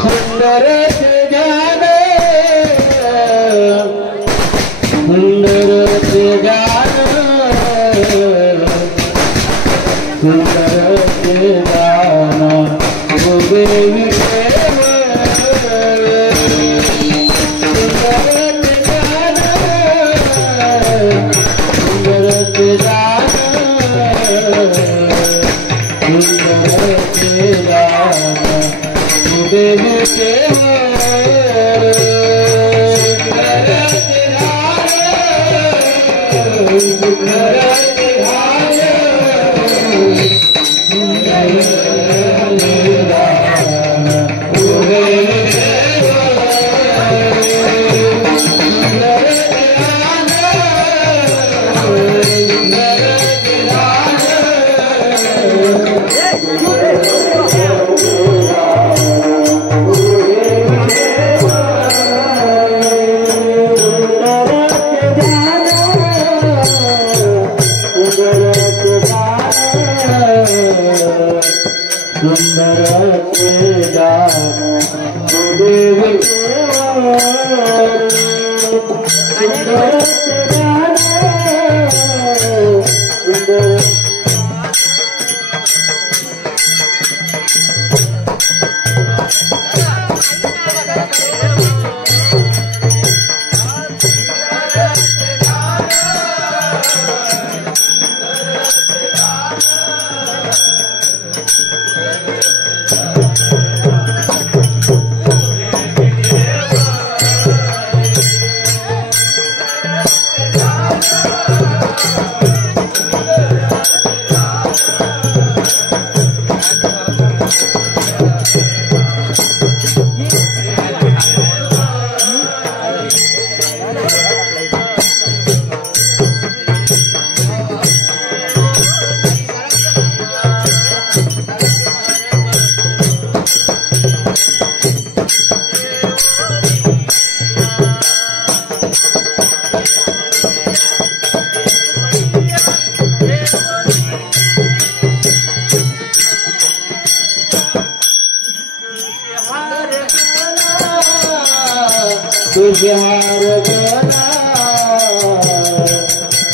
सुंदर ज्ञान सुंदर ज्ञान सुंदर ज्ञान गुरुदेव तुझ्यार गला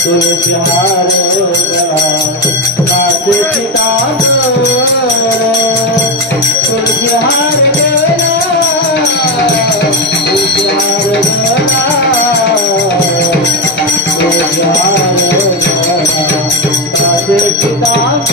तुझ्यार गला माझे ठिकाण तुझ्यार गला तुझ्यार गला तुझ्यार गला माझे ठिकाण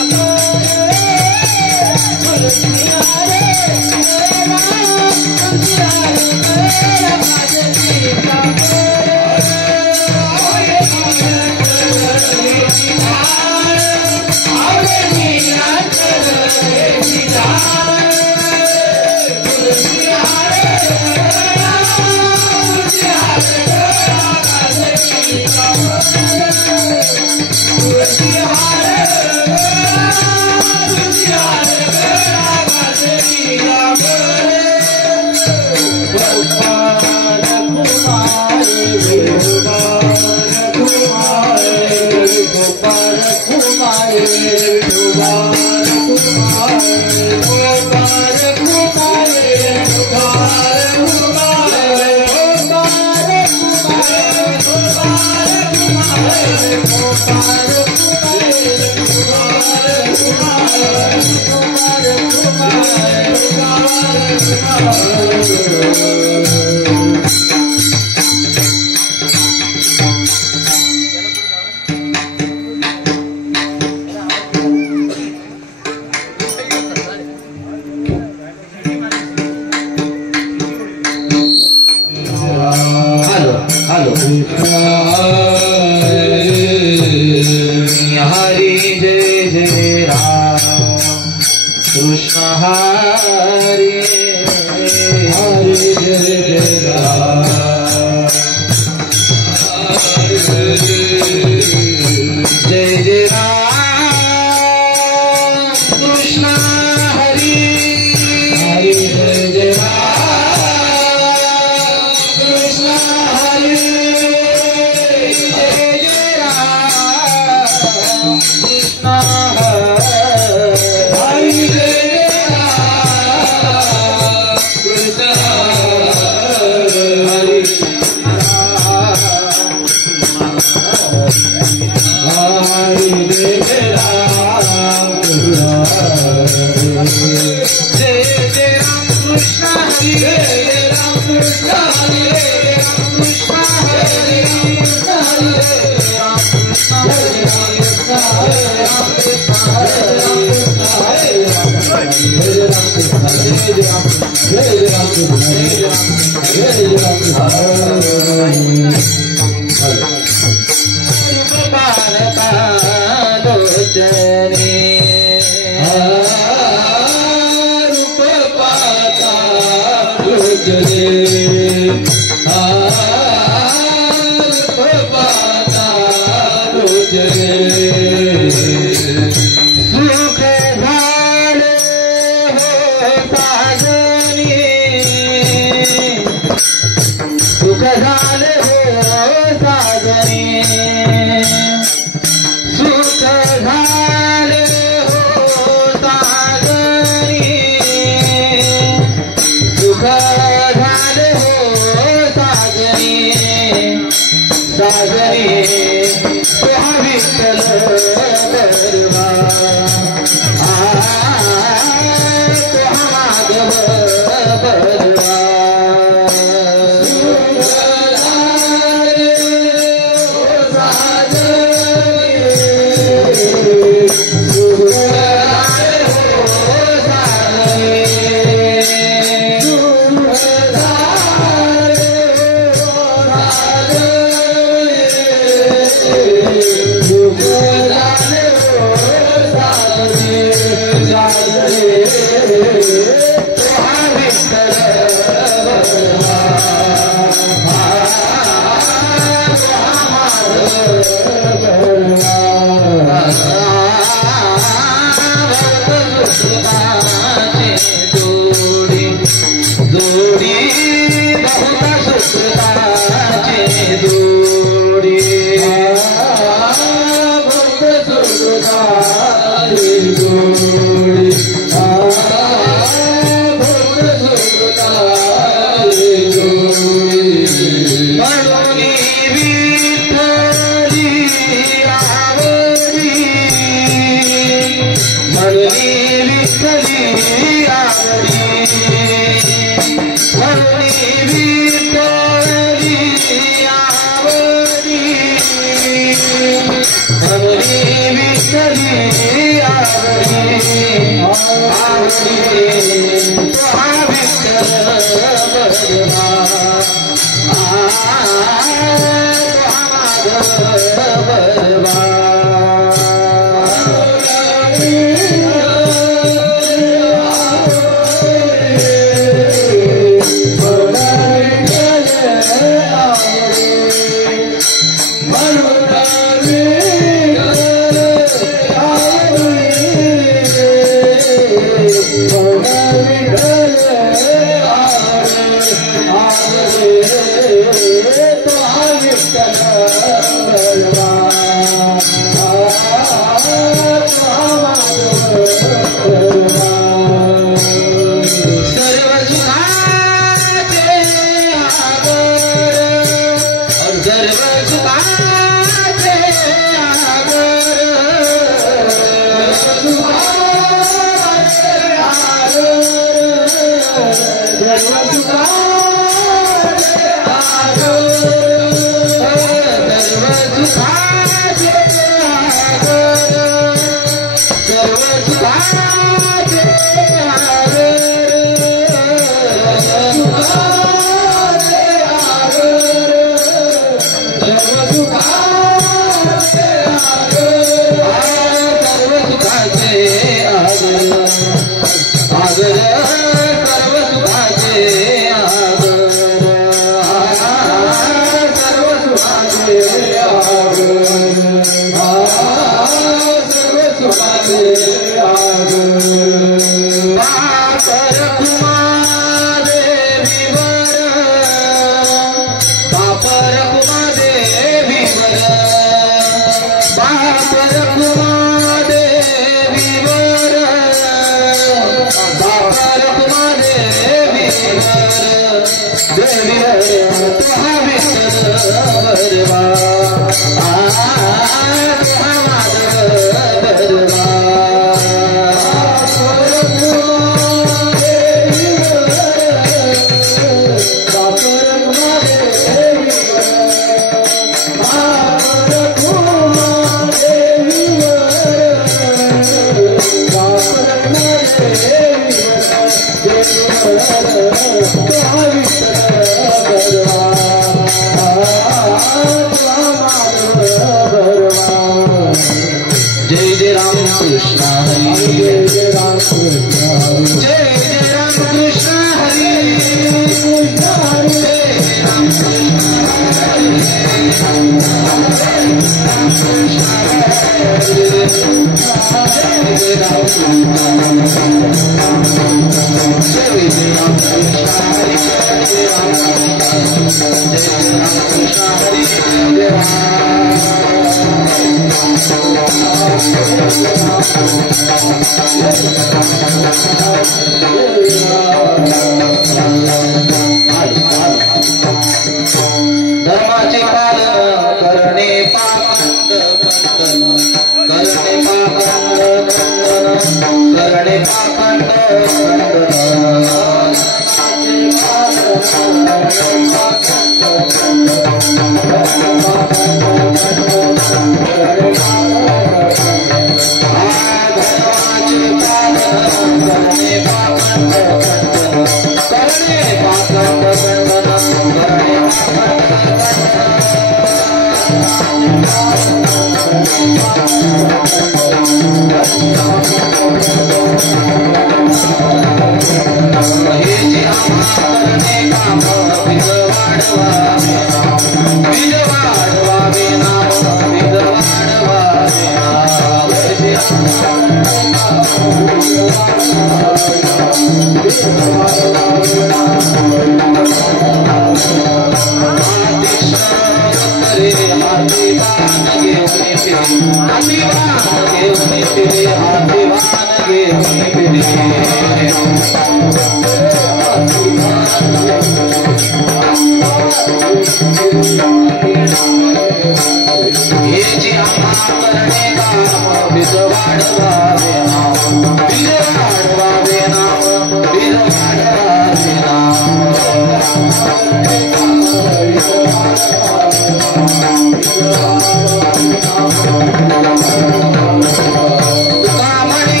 कामणी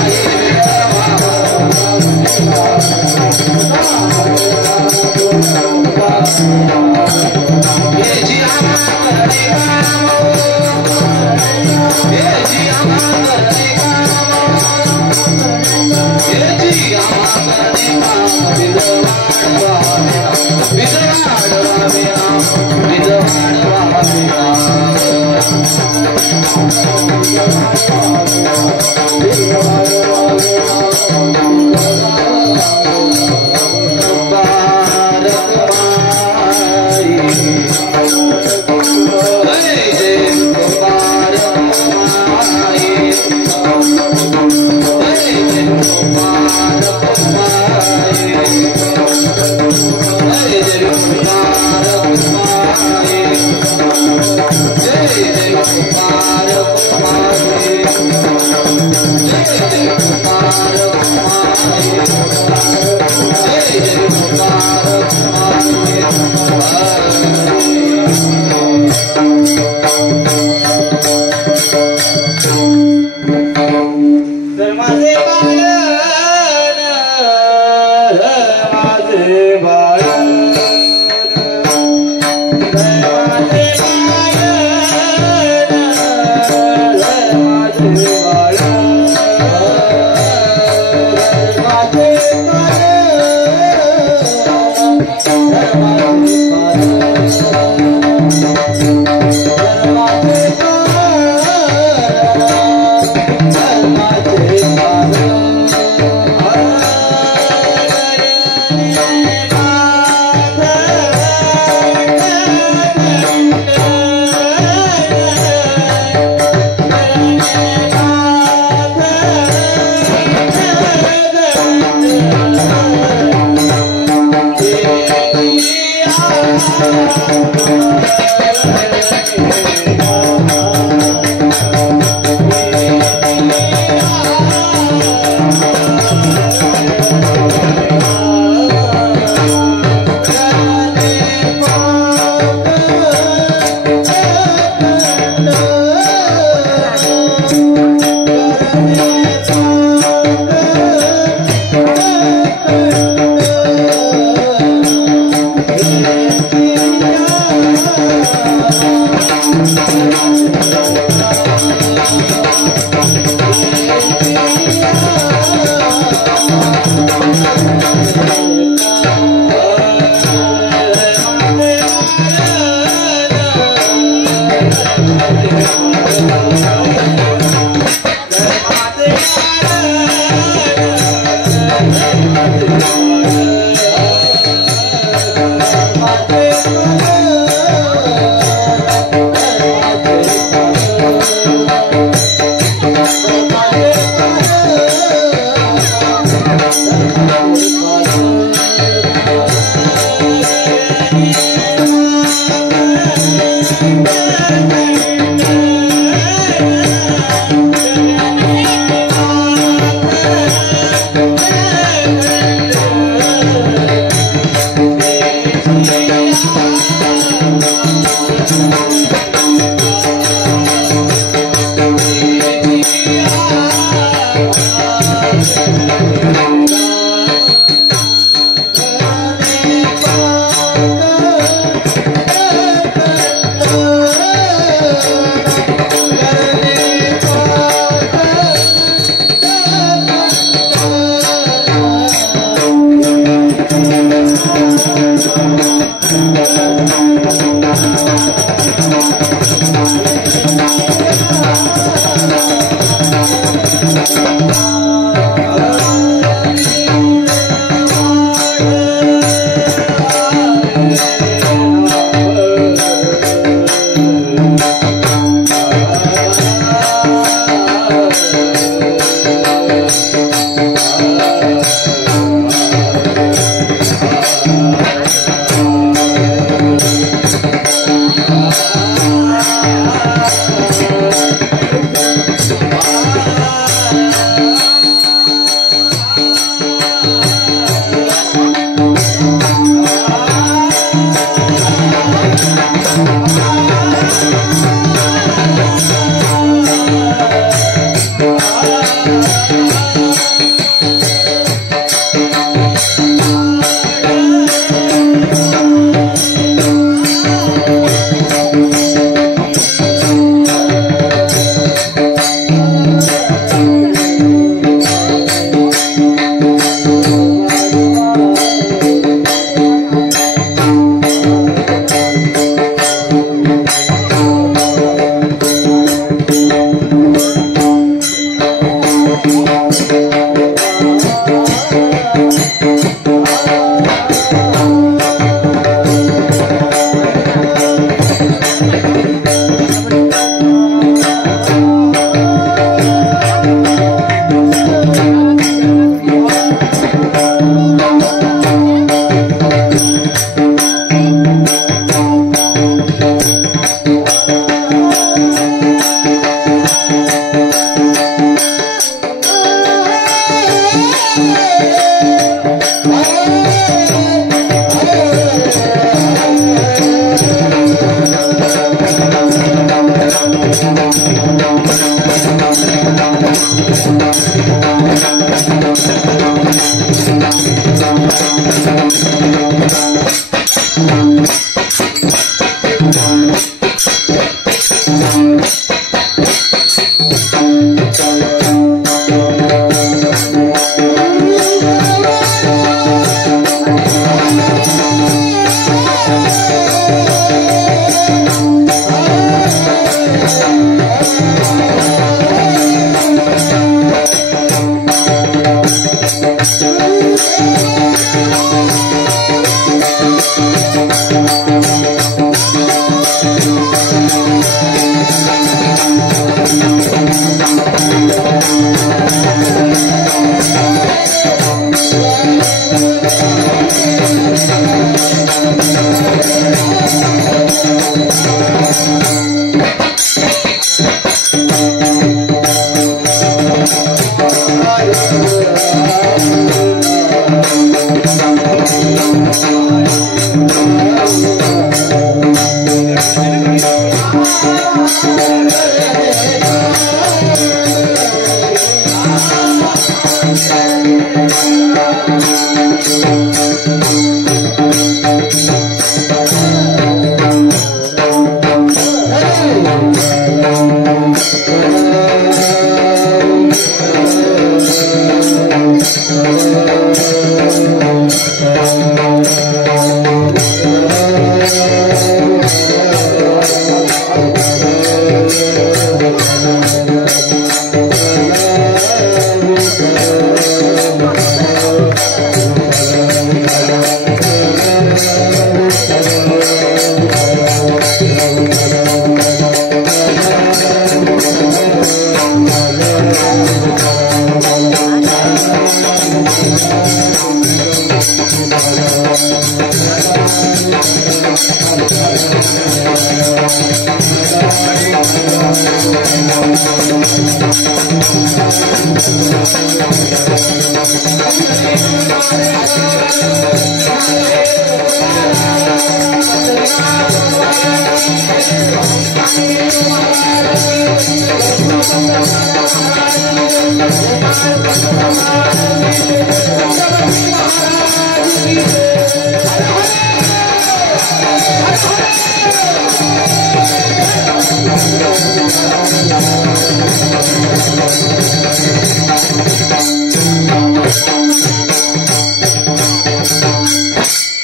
Ah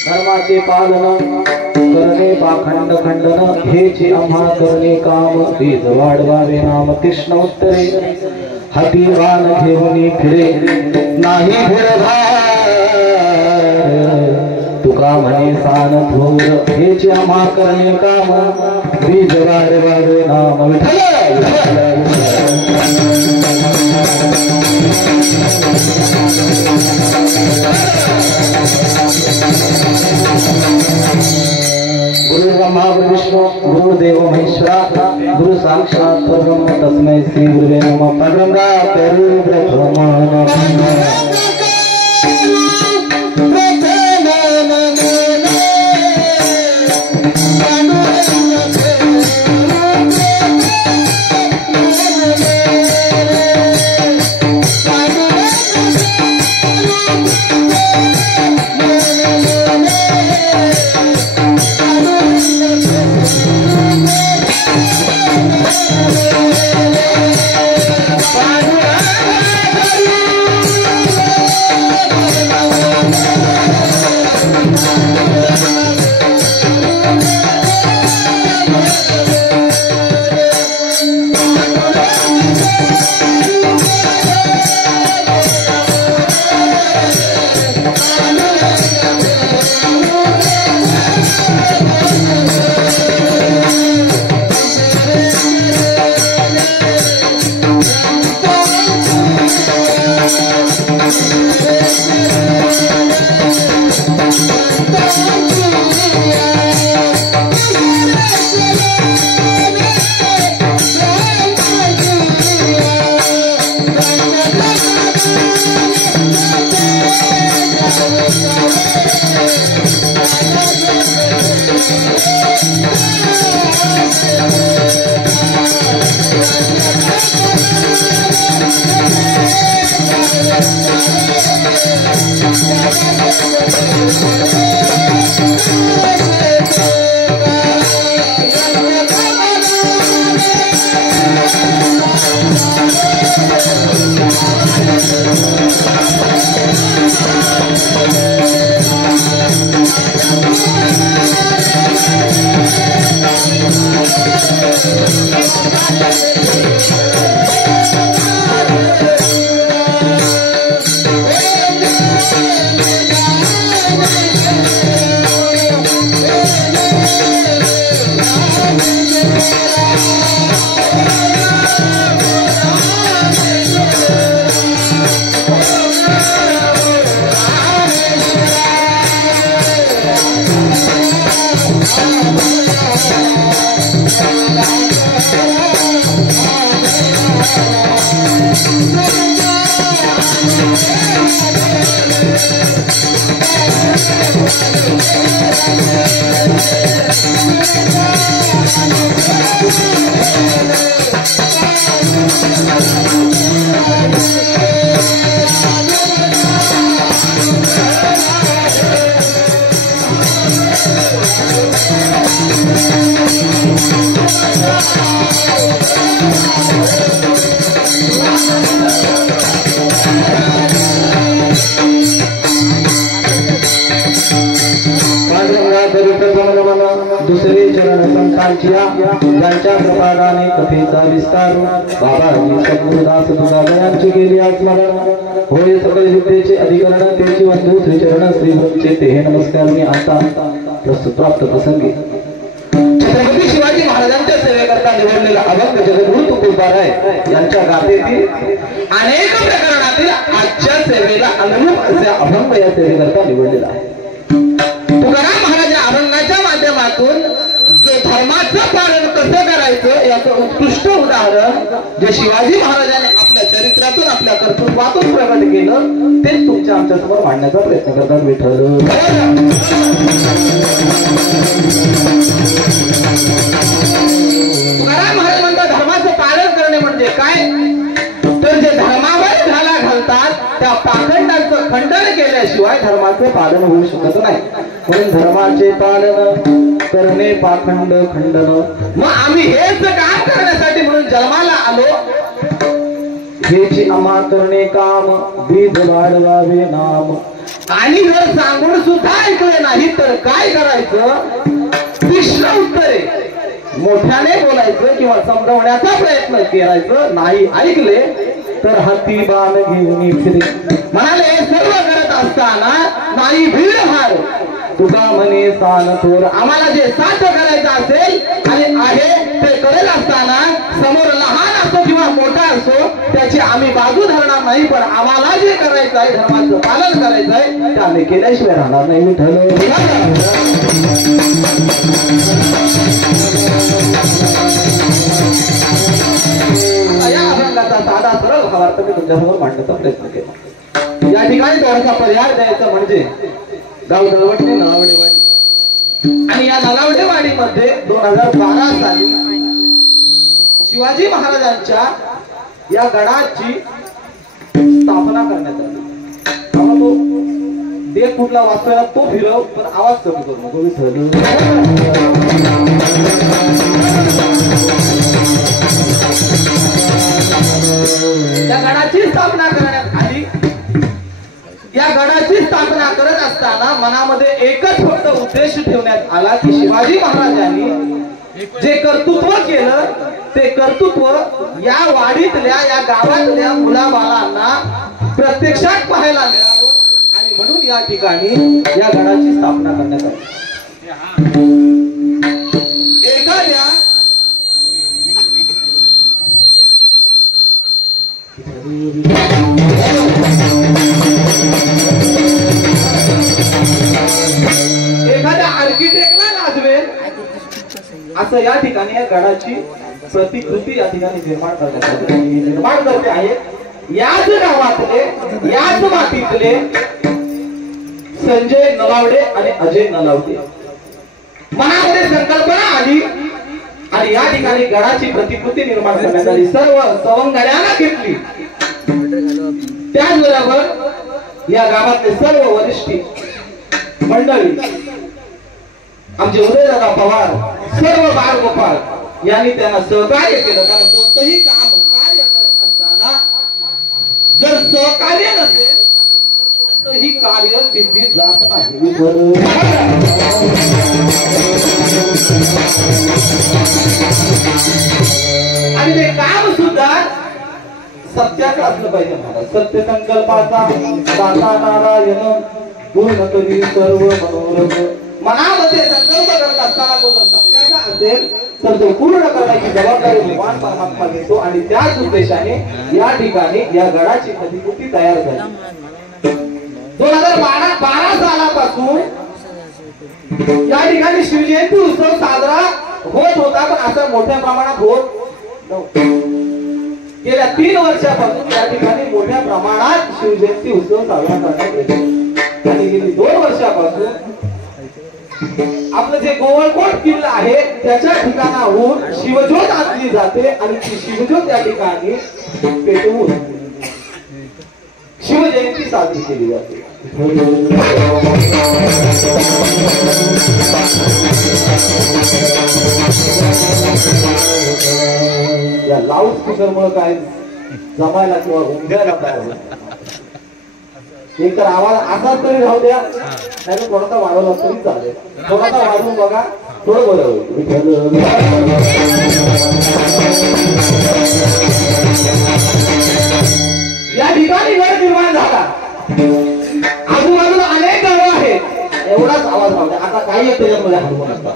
धर्माचे पालन करणे पाखंड खंडन हेचे आम्हा करणे काम तेज वाढवावे नाम कृष्ण उत्तरे हाती वान घेऊन फिरे नाही भिडभार तुका म्हणे सान थोर हेचे आम्हा करणे काम बीज वाढवावे नाम विठ्ठल गुरु ब्रह्मा गुरु विष्णु गुरुदेव महेश्वरा गुरु साक्षात् परब्रह्म तस्मै श्री गुरुवे नमः परब्रह्म करू Thank you. दुसरे चरण संतांच्या ज्यांच्या प्रपादाने कथेचा विस्तार बाबाजी सद्गुरुदास तुकारामांची गेली स्मरण होय सकल विद्येचे अधिकरण त्याची बंधू श्री चरण श्री भक्तचे ते नमस्कार मी आता प्रस्तुत प्राप्त प्रसंगी छत्रपती शिवाजी महाराजांच्या सेवेकरता निवडलेला अभंग जगद्गुरु तुकोबाराय यांच्या गाथेतील अनेक प्रकरणातील आजच्या सेवेला अनुरूप असा अभंग या सेवेकरता निवडलेला आहे। तुकाराम महाराज या अभंगाच्या माध्यमातून जे धर्माचं पालन कसं करायचं याचं उत्कृष्ट उदाहरण जे शिवाजी महाराजांनी आपल्या चरित्रातून आपल्या कर्तृत्वातून प्रकट केलं तेच तुमच्या आमच्या समोर मांडण्याचा प्रयत्न करतात विठ्ठल। तुकाराम महाराज म्हणतात धर्माचं पालन करणे म्हणजे काय तर जे धर्मावर घाला घालतात त्या पाखंडांचं खंडन केल्याशिवाय धर्माचे पालन होऊ शकत नाही। म्हणून धर्माचे पालन करणे पाखंड खंडन मग आम्ही हेच काम करण्यासाठी म्हणून जन्माला आलो हेची आम्हा करणे काम बीज वाढवावे नाम आणि जर सांगून सुद्धा ऐकले नाही तर काय करायचं तिसरं उत्तरे मोठ्याने बोलायचं किंवा समजवण्याचा प्रयत्न करायचं नाही ऐकले तर हाती बाण घेऊन फिरे म्हणाले सर्व करत असताना नाही भीड हार तुका म्हणे सान थोर आम्हाला जे साध्य करायचं असेल आणि आहे ते करेल असताना समोर लहान असो किंवा मोठा असो त्याची आम्ही बाजू धरणार नाही पण आम्हाला जे करायचं आहे धर्माचं पालन करायचं आहे ते आम्ही केल्याशिवाय राहणार नाही विठ्ठल। या अभंगाचा साधा सरळ भावार्थ मी तुमच्यासमोर मांडण्याचा प्रयत्न केला। या ठिकाणी थोडासा पर्याय द्यायचा म्हणजे गाव नलावडे नलावडेवाडी आणि या नलावडेवाडीमध्ये 2012 साली शिवाजी महाराजांच्या या गडाची स्थापना करण्यात आली। आम्हाला तो देव कुठला वाचवायला तो फिरव पण आवाज कमी करू नको या गडाची स्थापना करण्यात आली। या गडाची स्थापना करत असताना मनामध्ये एकच फक्त उद्देश ठेवण्यात आला की शिवाजी महाराजांनी जे कर्तृत्व केलं ते कर्तृत्व या वाडीतल्या या गावातल्या मुलाबाळांना प्रत्यक्षात पाहायला मिळावं आणि म्हणून या ठिकाणी या गडाची स्थापना करण्यात आली। एखाद्या आर्किटेक्टला लाजवेल असं या ठिकाणी या गडाची प्रतिकृती या ठिकाणी निर्माण करते आहे। याच गावातले याच मातीतले संजय नलावडे आणि अजय नलावडे मनामध्ये संकल्पना आली आणि या ठिकाणी गडाची प्रतिकृती निर्माण करण्यात आली। सर्व सवंगड्यांना घेतली त्याचबरोबर या गावातले सर्व वरिष्ठी मंडळी, आमचे उदयदादा पवार, सर्व बाळगोपाळ यांनी त्यांना सहकार्य केलं. कारण कोणतंही काम कार्य करत असताना जर सहकार्य नसेल तर कोणतंही कार्य सिद्धीत जात नाही. आणि ते काम सुद्धा सत्याचं असलं पाहिजे. महाराज सत्य संकल्पाचा दाता नारायण पूर्ण करी सर्व मनोरथ. मनामध्ये संकल्प करत असताना तो जर सत्याचा असेल तर तो पूर्ण करण्याची जबाबदारी भगवान परमात्मा घेतो. आणि त्याच उद्देशाने या ठिकाणी या गडाची प्रतिकृती तयार झाली. 2012 सालापासून या ठिकाणी शिवजयंती उत्सव साजरा होत होता, पण असं मोठ्या प्रमाणात होत नव्हता. गेल्या 3 वर्षापासून या ठिकाणी मोठ्या प्रमाणात शिवजयंती उत्सव साजरा करण्यात येतो. आणि गेली 2 वर्षापासून आपलं जे गोवळकोट किल्ला आहे त्याच्या ठिकाणाहून शिवज्योत आणली जाते आणि ती शिवज्योत या ठिकाणी पेटवून शिवजयंती साजरी केली जाते. या लाऊड स्पीकर मुळे काय जमायला किंवा उमजायला काय एक तर आवाज असाच तरी राहू द्या, नाही तर थोडासा वाढवला तरी चालेल. थोडासा वाढवून बघा, थोडं बरं होईल. या ठिकाणी गड निर्माण झाला. आजूबाजूला अनेक गावं आहेत, एवढाच आवाज राहू द्या. आता काही त्याच्यामध्ये हलवू नका.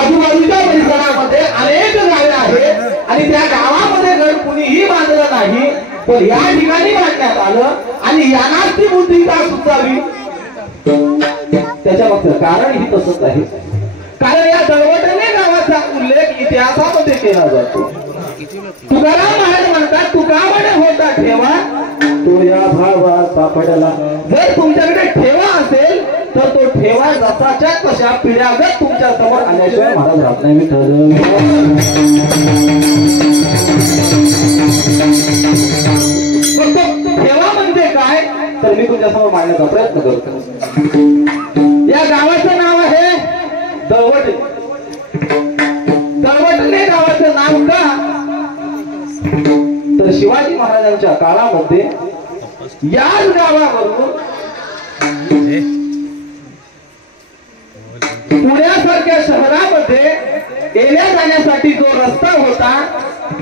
आजूबाजूच्या परिसरामध्ये अनेक गावे आहेत आणि त्या गावामध्ये गड कुणीही बांधलं नाही, पण या ठिकाणी बांधण्यात आलं. आणि यालाच ती बुद्धी का सुचावी, त्याच्या मागचं कारण ही तसंच आहे. कारण या दळवटणे गावाचा उल्लेख इतिहासामध्ये केला जातो. तुकाराम महाराज म्हणतात, तुका म्हणे होता ठेवा तो या भावा सापडला. जर तुमच्याकडे ठेवा असेल तर तो ठेवा जसाच्या तशा पिढ्यागत तुमच्या समोर आल्याशिवाय महाराज राहत नाही. ठेवा म्हणजे काय तर मी तुमच्यासमोर मांडण्याचा प्रयत्न करतो. या गावाचं नाव आहे दळवटे. दळवटणे गावाचं नाव का तर शिवाजी महाराजांच्या काळामध्ये याच गावावरून पुण्यासारख्या शहरामध्ये येण्या जाण्यासाठी जो रस्ता होता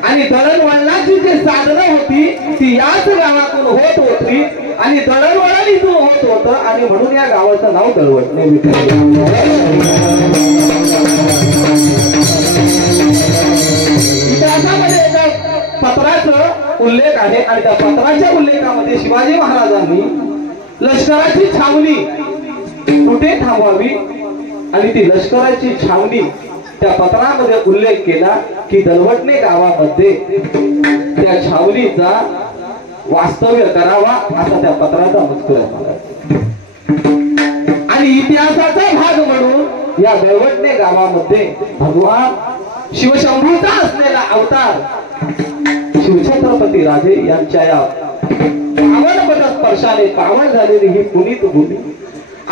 आणि दळणवळणाची जी साधनं होती ती याच गावातून होत होती आणि दळणवळण इथून होत होतं. आणि म्हणून या गावाचं नाव दळवटणे. इतिहासामध्ये एका पत्राचा उल्लेख आहे आणि त्या पत्राच्या उल्लेखामध्ये शिवाजी महाराजांनी लष्कराची छावणी कुठे थांबवावी आणि ती लष्कराची छावणी त्या पत्रामध्ये उल्लेख केला की दळवटणे गावामध्ये त्या छावणीचा वास्तव्य करावा असा त्या पत्राचा मजकूर आहे. आणि इतिहासाचा भाग म्हणून या दळवटणे गावामध्ये भगवान शिवशंभूचा असलेला अवतार शिवछत्रपती राजे यांच्या या पावन पद स्पर्शाने पावन झालेली ही पुनीत भूमी.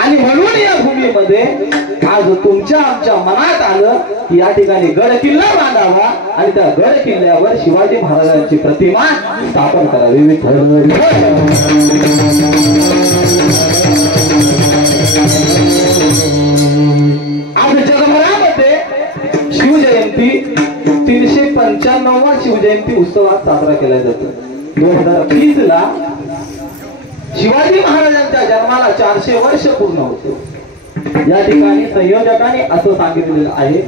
आणि म्हणून या भूमीमध्ये आज तुमच्या आमच्या मनात आलं की या ठिकाणी गड किल्ला बांधावा आणि त्या गड किल्ल्यावर शिवाजी महाराजांची प्रतिमा स्थापन करावी. आज जगभरामध्ये शिवजयंती 395वा शिवजयंती उत्सवात साजरा केला जातो. 2030 ला शिवाजी महाराजांच्या जन्माला 400 वर्ष पूर्ण होते. या ठिकाणी संयोजकांनी असं सांगितलेलं आहे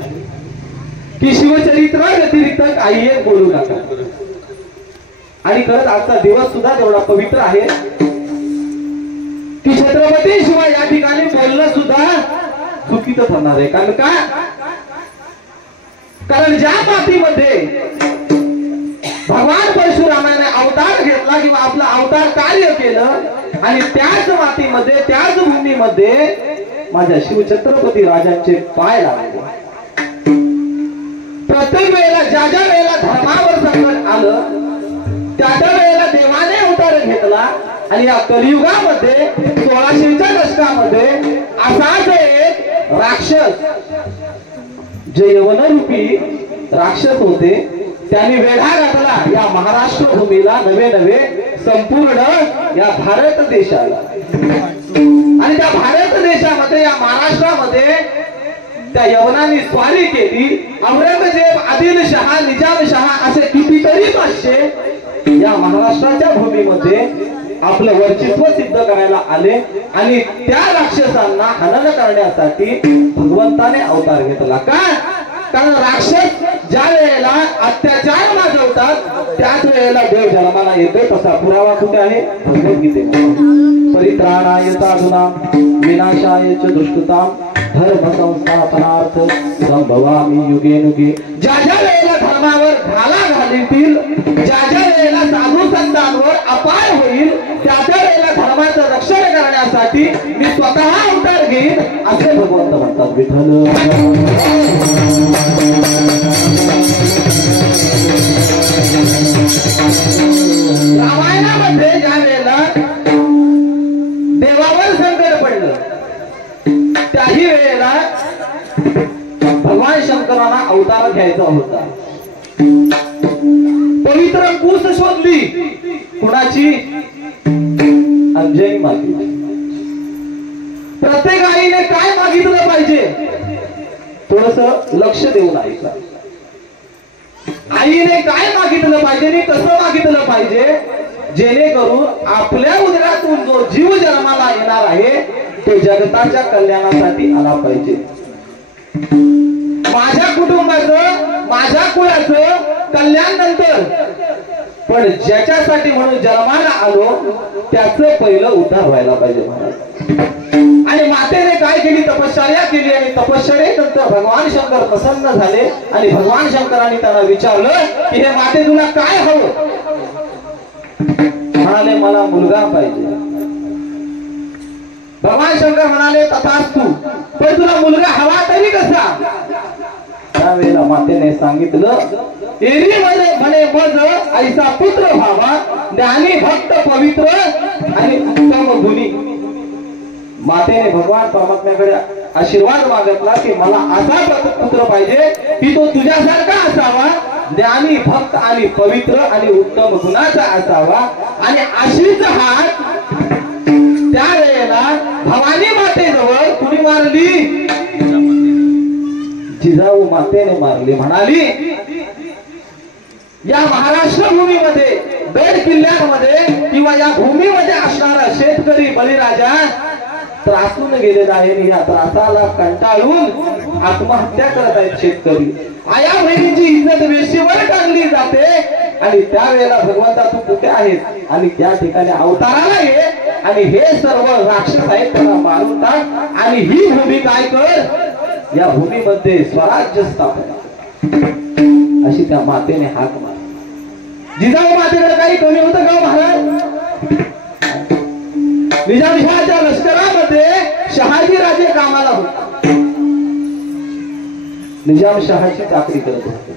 की शिवचरित्र व्यतिरिक्त काही एक बोलू नका. आणि खरंच आजचा दिवस सुद्धा तेवढा पवित्र आहे की छत्रपती शिवाय या ठिकाणी बोलणं सुद्धा चुकीचं ठरणार आहे. कारण ज्या मातीमध्ये भगवान परशुरामाने अवतार घेतला किंवा आपला अवतार कार्य केलं आणि त्याच मातीमध्ये त्याच भूमीमध्ये माझ्या शिवछत्रपती राजांचे पाय लागले. प्रत्येक वेळेला ज्या वेळेला धर्मावर संकट आलं त्या वेळेला देवाने अवतार घेतला आणि या कलियुगामध्ये 1600च्या दशकामध्ये असाच एक राक्षस जे यवनरूपी राक्षस होते त्यांनी वेढा घातला या महाराष्ट्र भूमीला नवे नवे संपूर्ण या भारत देशाला आणि त्या भारत देशामध्ये या महाराष्ट्रामध्ये त्या यवनांनी स्वारी केली औरंगजेब आदिलशहा निजामशहा असे कितीतरी बादशे या महाराष्ट्राच्या भूमीमध्ये आपलं वर्चस्व सिद्ध करायला आले आणि त्या राक्षसांना हनन करण्यासाठी भगवंताने अवतार घेतला का कारण राक्षस ज्या वेळेला अत्याचार माजवतात त्याच वेळेला देव जन्माला येतो तसा पुरावा कुठे आहे भगवद्गीतेमध्ये परित्राणाय साधूनां विनाशाय च दुष्कृतां धर्म संस्थापनार्थ संभवामि युगे युगे ज्या ज्या वेळेला धर्मावर घाला घालीतील ज्या ज्या वेळेला साधू संतांवर अपाय होईल त्या त्या वेळेला धर्माचं रक्षण करण्यासाठी मी स्वतः अवतार घेईन असे भगवंत म्हणतात विठ्ठल रामायणामध्ये ज्या वेळेला देवावर संकट पडलं त्याही वेळेला भगवान शंकरांना अवतार घ्यायचा होता पवित्र कूस शोधली कुणाची अंजनी मागितली प्रत्येक आईने काय मागितलं पाहिजे थोडस लक्ष देऊन ऐका आईने काय मागितलं पाहिजे आणि कसं मागितलं पाहिजे जेणेकरून आपल्या उदरातून जो जीव जन्माला येणार आहे तो जगताच्या कल्याणासाठी आला पाहिजे माझ्या कुटुंबाचं माझ्या कुळाचं कल्याण नंतर पण ज्याच्यासाठी म्हणून जन्माला आलो त्याचं पहिलं उद्धार व्हायला पाहिजे महाराज आणि मातेने काय केली तपश्चर्या केली आणि तपश्चर्येनंतर भगवान शंकर प्रसन्न झाले आणि भगवान शंकरांनी त्यांना विचारलं की हे माते तुला काय हवं म्हणाले मला मुलगा पाहिजे भगवान शंकर म्हणाले तथास्तु पण तुला मुलगा हवा तरी कसा त्यावेळेला मातेने सांगितलं एरी म्हणे मज ऐसा पुत्र व्हावा ज्ञानी भक्त पवित्र आणि उत्तम गुणी मातेने भगवान परमात्म्याकडे आशीर्वाद मागितला की मला असा पुत्र पाहिजे की तो तुझ्यासारखा असावा ज्ञानी भक्त आणि पवित्र आणि उत्तम गुणाचा असावा आणि अशीच हात त्यावेळेला भवानी मातेजवळ कुणी मारली जिजाऊ मातेने मारली म्हणाली या महाराष्ट्र भूमीमध्ये बेड किल्ल्यांमध्ये किंवा या भूमीमध्ये असणारा शेतकरी बळीराजा त्रासून गेलेला आहे या त्रासाला कंटाळून आत्महत्या करत आहेत शेतकरी आया बहिणीची इज्जत वेशीवर टांगली जाते आणि त्यावेळेला भगवंता तू कुठे आहेस आणि त्या ठिकाणी अवताराला ये आणि हे सर्व राक्षस आहेत त्यांना मारून टाक आणि ही भूमी काय कर या भूमीमध्ये स्वराज्य स्थापना अशी त्या मातेने हाक मारली जिजाऊ मातेकडे काही कमी होतं का महाराज निजामशहाच्या लष्करामध्ये शहाजी राजे कामाला होते निजामशहाची चाकरी करत होते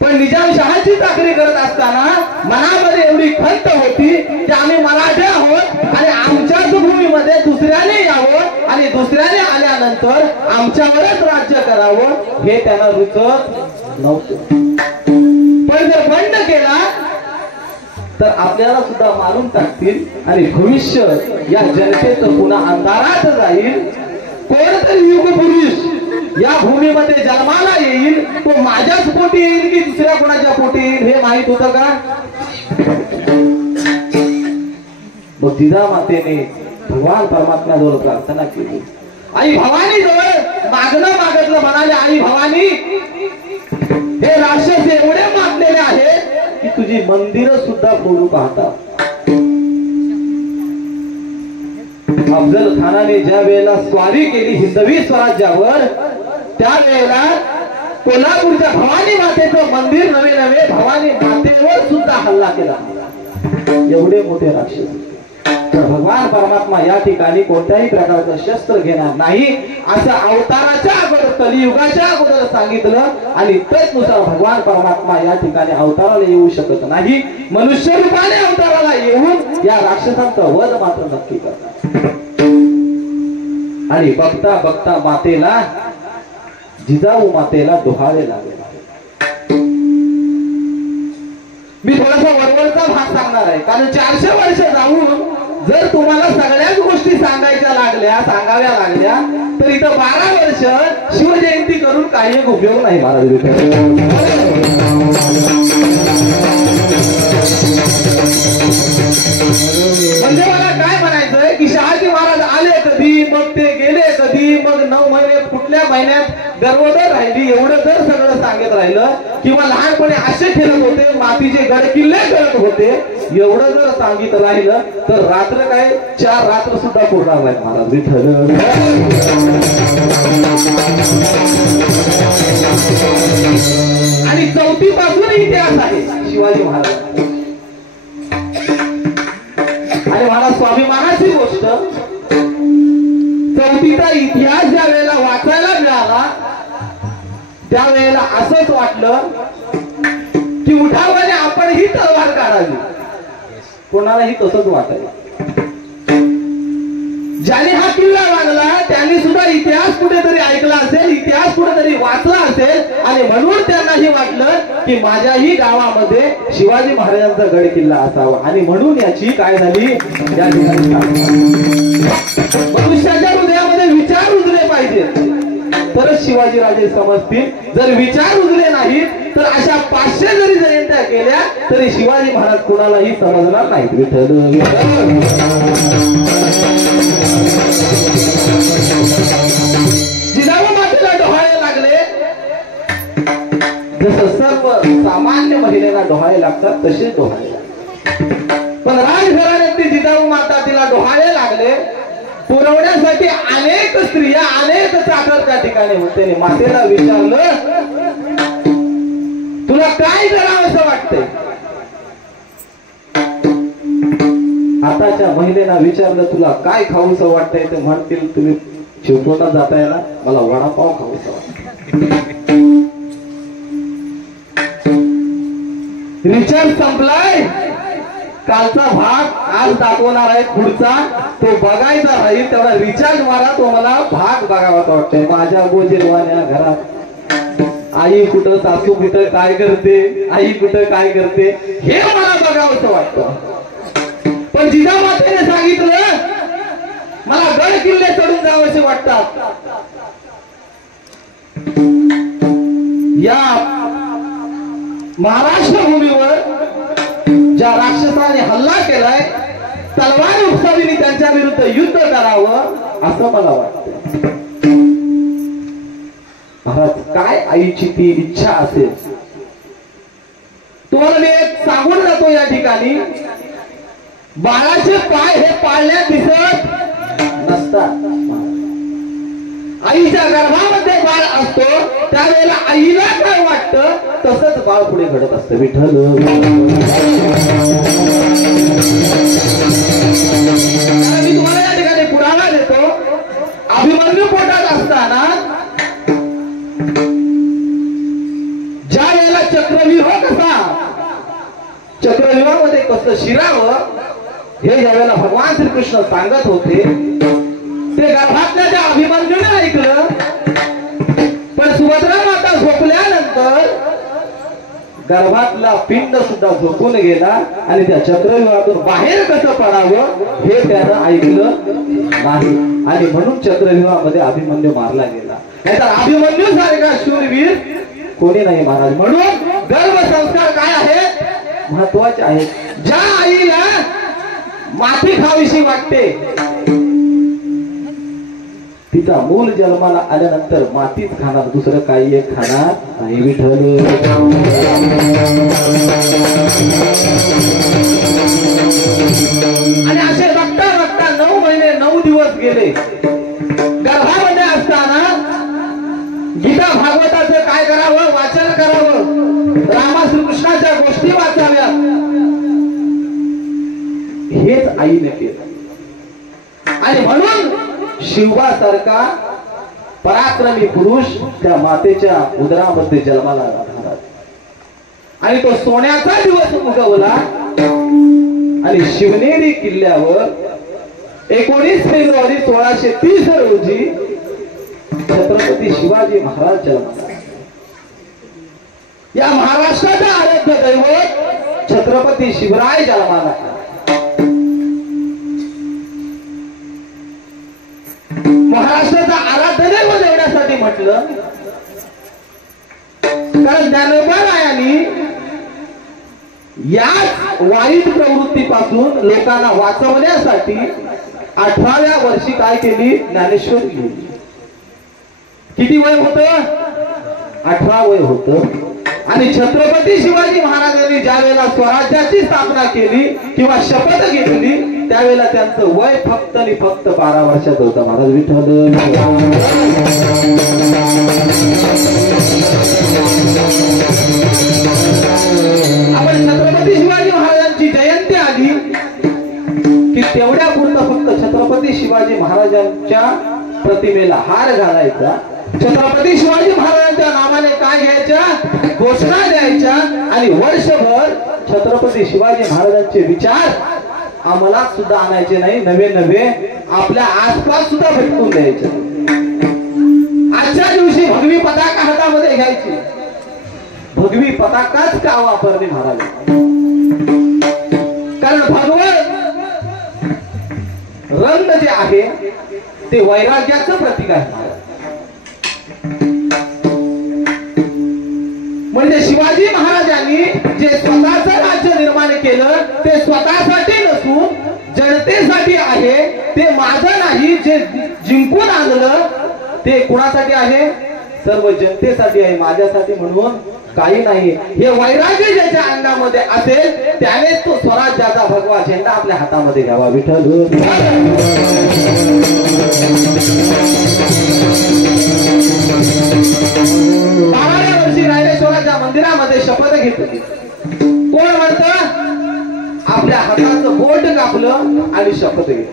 पण निजामशहाची चाकरी करत असताना मनामध्ये एवढी खंत होती की आम्ही मराठे आहोत आणि आमच्याच भूमीमध्ये दुसऱ्याने यावं आणि दुसऱ्याने आल्यानंतर आमच्यावरच राज्य करावं हे त्यांना रुचत नव्हतं पण जर बंड केला तर आपल्याला सुद्धा मारून टाकतील आणि भविष्य या जनतेचं पुन्हा अंधारात जाईल कोणतरी युग पुरुष या भूमीमध्ये जन्माला येईल तो माझ्याच पोटी येईल की दुसऱ्या कोणाच्या पोटी येईल हे माहित होतं का मग जिजा मातेने भगवान परमात्म्याजवळ प्रार्थना केली आई भवानी जवळ मागणं मागितलं म्हणाले आई भवानी हे राक्षस एवढे मागलेले आहे की तुझी मंदिर सुद्धा फोडू पाहतात अफजल खानाने ज्या वेळेला स्वारी केली हिंदवी स्वराज्यावर त्यावेळेला कोल्हापूरच्या भवानी मातेचं मंदिर नवे नवे भवानी मातेवर सुद्धा हल्ला केला एवढे मोठे राक्षस तर भगवान परमात्मा या ठिकाणी कोणत्याही प्रकारचं शस्त्र घेणार नाही असं अवताराच्या अगोदर कलियुगाच्या अगोदर सांगितलं आणि त्यानुसार भगवान परमात्मा या ठिकाणी अवताराला येऊ शकत नाही. मनुष्य रूपाने अवताराला येऊन या राक्षसांचा वध मात्र नक्की करतात. आणि बघता बघता मातेला जिजाऊ मातेला डोहाळे लागले. मी थोडासा वरवरचा भाग सांगणार आहे कारण 400 वर्ष जाऊन जर तुम्हाला सगळ्याच गोष्टी सांगाव्या लागल्या तर इथं 12 वर्ष शिवजयंती करून काही उपयोग नाही महाराज. म्हणजे मला काय म्हणायचंय की शहाजी महाराज आले कधी मग ते गेले कधी मग 9 महिने कुठल्या महिन्यात गर्भोदर राहिली एवढं जर सगळं सांगत राहिलं किंवा लहानपणी असे खेळत होते मातीचे गड किल्ले करत होते एवढं जर सांगितलं राहिलं तर रात्र काय 4 रात्र सुद्धा पुरणार नाही महाराज. विठ्ठल आणि 4थी पासून इतिहास आहे शिवाजी महाराज. आणि महाराज स्वाभिमानाची गोष्ट 4थीचा इतिहास ज्या वेळेला वाचायला मिळाला त्यावेळेला असंच वाटलं की उठावाने आपण ही तलवार काढावी. कोणालाही तसंच वाटायला. ज्याने हा किल्ला बांधला त्यांनी सुद्धा इतिहास कुठेतरी ऐकला असेल इतिहास कुठेतरी वाचला असेल आणि म्हणून त्यांनाही वाटलं की माझ्याही गावामध्ये शिवाजी महाराजांचा गड किल्ला असावा. आणि म्हणून याची काय झाली या ठिकाणी मनुष्याच्या हृदयामध्ये विचार रुजले पाहिजे तरच शिवाजीराजे समजतील. जर विचार रुजले नाहीत तर अशा 500 जरी जयंत्या केल्या तरी शिवाजी महाराज कुणालाही समजणार नाहीत. विठ्ठल जिजाऊ मातेला डोहाळे लागले जसं सर्व सामान्य महिलेला डोहाळे लागतात तसे डोहाळे लागले. पण राजघराण्यातली जिजाऊ माता तिला डोहाळे लागले पुरवण्यासाठी अनेक स्त्रिया अनेक चाकर त्या ठिकाणी होते. मातेला विचारलं तुला काय करावं असं वाटतंय. आताच्या महिलेला विचारलं तुला काय खाऊसं वाटतंय तर म्हणतील तुम्ही शिवकोटा जाता याला मला वडापाव खाऊसं वाटत. रिचार्ज संपलाय कालचा भाग आज दाखवणार आहे पुढचा तो बघायचा राहील तेवढा रिचार्ज मारा तो मला भाग बघावाचा वाटतंय. माझ्या गोजीरवाण्या घरात आई कुठं सासू कुठं काय करते आई कुठं काय करते हे मला बघावंसं वाटतं. पण जिजाऊ मातेने सांगितलं मला गड किल्ले चढून जावेसे वाटतात. या महाराष्ट्र भूमीवर ज्या राक्षसाने हल्ला केलाय तलवार उपसावीने त्यांच्या विरुद्ध युद्ध करावं असं मला वाटतं. महाराज काय आईची ती इच्छा असेल तुम्हाला मी एक सांगून जातो. या ठिकाणी बाळाचे पाय हे पाळण्यात दिसत नसतात. आईच्या गर्भामध्ये बाळ असतो त्यावेळेला आईला काय वाटतं तसंच बाळ पुढे घडत असतं. विठ्ठल मी तुम्हाला या ठिकाणी पुरावा देतो. अभिमन्यू पोटात असताना ज्या वेळेला चक्रव्यूह कसा चक्रव्यूहामध्ये कसं शिरावं हे ज्यावेळेला भगवान श्रीकृष्ण सांगत होते ते गर्भातल्या त्या अभिमन्यूने ऐकलं. पण सुभद्रा माता झोपल्यानंतर गर्भातला पिंड सुद्धा झोपून गेला आणि त्या चक्रव्यूहातून बाहेर कसं पडावं हे त्यानं ऐकलं नाही आणि म्हणून चक्रव्यूहामध्ये अभिमन्यू मारला गेला. नाहीतर अभिमन्यू सारखा शूरवीर कोणी नाही महाराज. म्हणून गर्भसंस्कार काय आहेत महत्वाचे आहेत. ज्या आईला माती खावीशी वाटते तिचा मूल जन्माला आल्यानंतर मातीच खाणार दुसरं काही एक खाणार नाही. विठ्ठल आणि असे बघता बघता 9 महिने 9 दिवस गेले. गर्भामध्ये असताना गीता भागवताचं काय करावं वाचन करावं रामा श्रीकृष्णाच्या गोष्टी वाचाव्यात हेच आईने केलं. आणि म्हणून शिवासारखा पराक्रमी पुरुष त्या मातेच्या उदरामध्ये जन्माला आला आणि तो सोन्याचा दिवस उगवला आणि शिवनेरी किल्ल्यावर 19 फेब्रुवारी 1630 रोजी छत्रपती शिवाजी महाराज जन्माला. या महाराष्ट्राचा आराध्य दैवत छत्रपती शिवराय जन्माला. महाराष्ट्राचा आराध्य दैवत एवढ्यासाठी म्हटलं कारण ज्ञानोबारायांनी याच वाईट प्रवृत्तीपासून लोकांना वाचवण्यासाठी 18व्या वर्षी काय केली? ज्ञानेश्वरी लिहिली. किती वय होत? 18 वय होत. आणि छत्रपती शिवाजी महाराजांनी ज्या वेळेला स्वराज्याची स्थापना केली किंवा शपथ घेतली त्यावेळेला त्यांचं वय फक्त आणि फक्त 12 वर्षाचं होतं. महाराज विठ्ठल. आपण छत्रपती शिवाजी महाराजांची जयंती आली की तेवढ्या पुरतं फक्त छत्रपती शिवाजी महाराजांच्या प्रतिमेला हार घालायचा, छत्रपती शिवाजी महाराजांच्या नावाने काय घ्यायच्या? घोषणा द्यायच्या आणि वर्षभर छत्रपती शिवाजी महाराजांचे विचार अंमलात सुद्धा आणायचे नाही, नवे नवे आपल्या आसपास सुद्धा भटकून द्यायचे. आजच्या दिवशी भगवी पताका हातामध्ये घ्यायची. भगवी पताकाच का वापरली महाराज? कारण भगवत रंग जे आहे ते वैराग्याचं प्रतीक आहे. म्हणजे शिवाजी महाराजांनी जे स्वतःचं राज्य निर्माण केलं ते स्वतःसाठी नसून जनतेसाठी आहे. ते माझं नाही, जे जिंकून आणलं ते कुणासाठी आहे? सर्व जनतेसाठी आहे, माझ्यासाठी म्हणून काही नाही. हे वैराग्य ज्याच्या अंगामध्ये असेल त्यानेच तो स्वराज्याचा भगवा झेंडा आपल्या हातामध्ये घ्यावा. विठ्ठल. 12व्या वर्षी रायरेश्वराच्या मंदिरामध्ये शपथ घेतली. कोण म्हणतं? आपल्या हाताचं बोट कापलं आणि शपथ घेतली.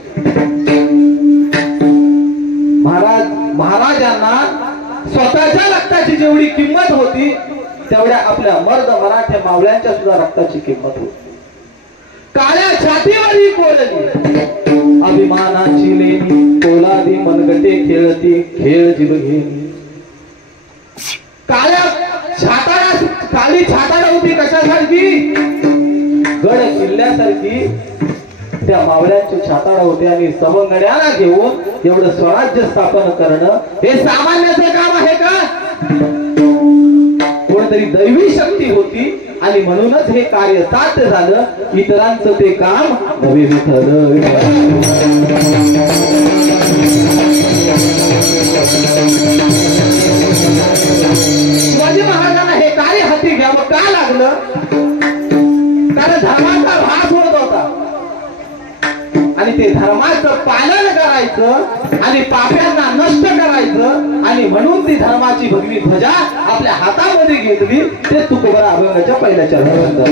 महाराजांना स्वतःच्या रक्ताची जेवढी किंमत होती तेवढ्या आपल्या मर्द मराठे मावळ्यांच्या सुद्धा रक्ताची किंमत होती. काळ्या छातीवरही कोरली अभिमानाची लेणी, पोलादी मनगटे खेळती खेळ जिलघेनी. काळी छाताडा होती कशासारखी? गड किल्ल्यासारखी त्या मावळ्यांची छाताडा होते आणि सवंगड्याला घेऊन एवढं स्वराज्य स्थापन करणं हे सामान्याचं काम आहे का? कोणतरी दैवी शक्ती होती आणि म्हणूनच हे कार्य साध्य झालं. इतरांचं ते काम नवे. विठ्ठल. शिवाजी महाराजांना हे कार्य हाती घ्यावं का लागलं? कारण धर्माचा भास होत होता आणि ते धर्माचं पालन करायचं आणि पाप्यांना नष्ट करायचं आणि म्हणून ती धर्माची भगवी ध्वजा आपल्या हातामध्ये घेतली. ते तुकोबरा अभंगाच्या पहिल्या चरणात.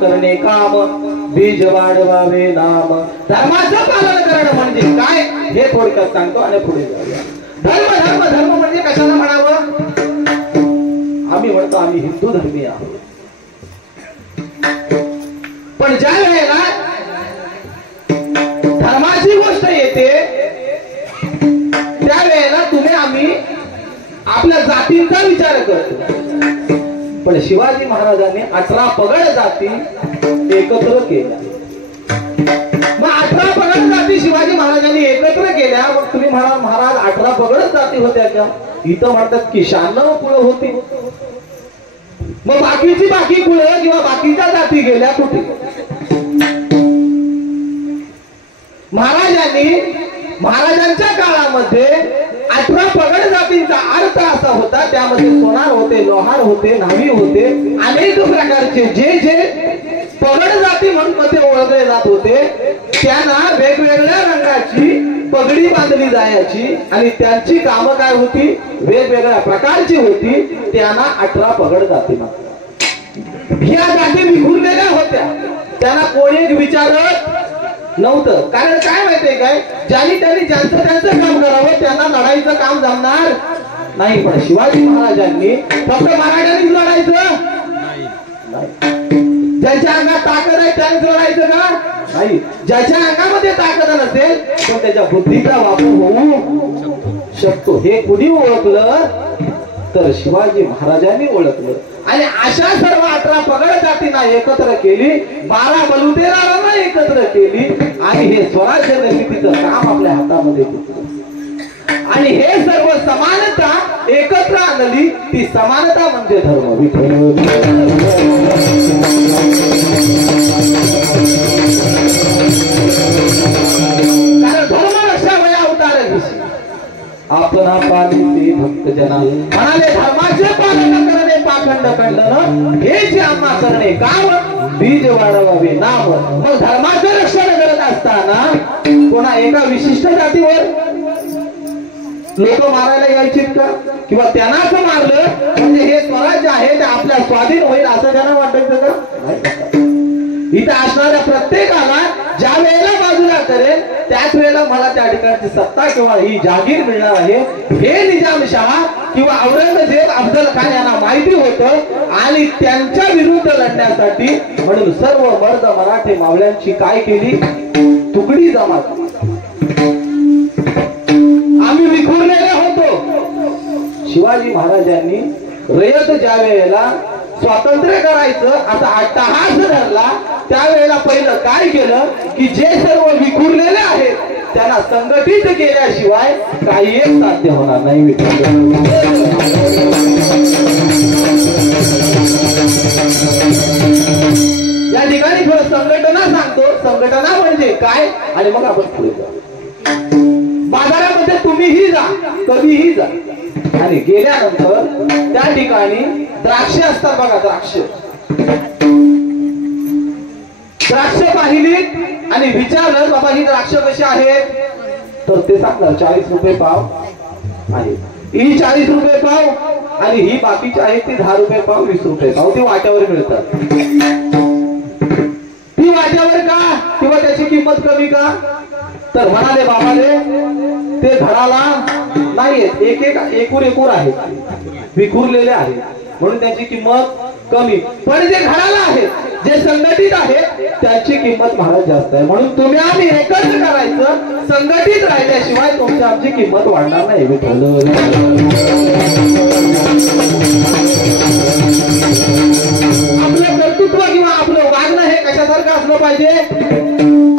करणे काम बीज वाढवावे नाम. धर्माचं पालन करणं म्हणजे काय हे थोडक्यात सांगतो आणि पुढे जाऊया. धर्म धर्म धर्म म्हणजे कशाला म्हणावं? आम्ही म्हणतो आम्ही हिंदू धर्मीय आहोत, पण ज्या वेळेला धर्माची गोष्ट येते त्यावेळेला तुम्ही आम्ही आपल्या जातींचा विचार करतो. पण शिवाजी महाराजांनी 18 पगड जाती एकत्र केल्या. मग 18 पगड जाती शिवाजी महाराजांनी एकत्र केल्या. मग तुम्ही म्हणा महाराज 18 पगडच जाती होत्या का? इथं म्हणतात की 96 कुळ होती. मग बाकी कुळं किंवा बाकीच्या जाती गेल्या कुठे? महाराजांच्या काळामध्ये 18 पगड जातींचा अर्थ असा होता, त्यामध्ये सोनार होते, लोहार होते, न्हावी होते, अनेक प्रकारचे जे पगड जाती म्हणून मध्ये ओळखले जात होते त्यांना वेगवेगळ्या रंगाची पगडी बांधली जायची आणि त्यांची कामं काय होती? वेगवेगळ्या प्रकारची होती. त्यांना 18 पगड जाती म्हणतात. ह्या जाती विखुरलेल्या होत्या, त्यांना कोणी विचारत नव्हतं. कारण काय माहितीये काय, ज्यांनी ज्यांचं काम करावं त्यांना लढाईचं काम जमणार नाही. पण शिवाजी महाराजांनी फक्त मराठ्यांनीच लढायचं नाही. ज्याच्या अंगात ताकद आहे त्यानेच लढायचं का? नाही. ज्याच्या अंगामध्ये ताकद नसेल पण त्याच्या बुद्धीचा वापर होऊ शकतो हे कुणी ओळखलं तर शिवाजी महाराजांनी ओळखलं. आणि अशा सर्व 18 पगड जातींना एकत्र केली, 12 बलुतेदारांना एकत्र केली आणि हे स्वराज्य निर्मितीचं काम आपल्या हातामध्ये घेतलं. आणि हे सर्व समानता एकत्र आणली. ती समानता म्हणजे धर्म. कारण धर्म रक्षावया अवतार घेशी आपणा पालिते भक्त जना म्हणाले. धर्माचे पालन करणे पाखंड खंडन हेच आम्हा करणे काम बीज वाढवावे नाम. मग धर्माचं रक्षण करत असताना कोणा एका विशिष्ट जातीवर लोक मारायला यायचे का? किंवा त्यांनाच मारलं म्हणजे हे स्वराज्य आहे ते आपल्या स्वाधीन होईल असं त्यांना वाटायचं का? इथं असणाऱ्या प्रत्येकाला ज्या वेळेला बाजूला करेल त्याच वेळेला मला त्या ठिकाणची सत्ता किंवा ही जागीर मिळणार आहे हे निजामशाह किंवा औरंगजेब अफजल खान यांना माहिती होतं. आणि त्यांच्या विरुद्ध लढण्यासाठी म्हणून सर्व मर्द मराठे मावळ्यांची काय केली? तुकडी जमा केली. आम्ही विखुरलेले होतो. शिवाजी महाराजांनी रयत ज्या वेळेला स्वातंत्र्य करायचं असा अट्टहास धरला त्यावेळेला पहिलं काय केलं की जे सर्व विखुरलेले आहेत त्यांना संघटित केल्याशिवाय काही एक साध्य होणार नाही. या ठिकाणी थोडं संघटना सांगतो. संघटना म्हणजे काय आणि मग आपण पुढे जाऊ. बाजारामध्ये तुम्हीही जा, कधीही जा आणि गेल्यानंतर त्या ठिकाणी द्राक्ष असतात बघा. द्राक्ष पाहिली आणि विचारलं बाबा ही द्राक्ष कशी आहेत तर ते सांगणार 40 रुपये पाव आहे. ही 40 रुपये पाव आणि ही बाकीची आहेत ती 10 रुपये पाव 20 रुपये पाव ती वाट्यावर मिळतात. ती वाट्यावर का किंवा त्याची किंमत कमी का तर म्हणाले बाबाले ते धडाला नाहीयेत, एकूर आहेत, विखुरलेले आहेत म्हणून त्याची किंमत कमी. पण जे घडाला आहेत जे संघटित आहेत त्यांची किंमत महाराज जास्त आहे. म्हणून तुम्ही आम्ही एकच करायचं, संघटित राहिल्याशिवाय तुमची आमची किंमत वाढणार नाही. आपलं कर्तृत्व किंवा आपलं वागणं हे कशासारखं असलं पाहिजे?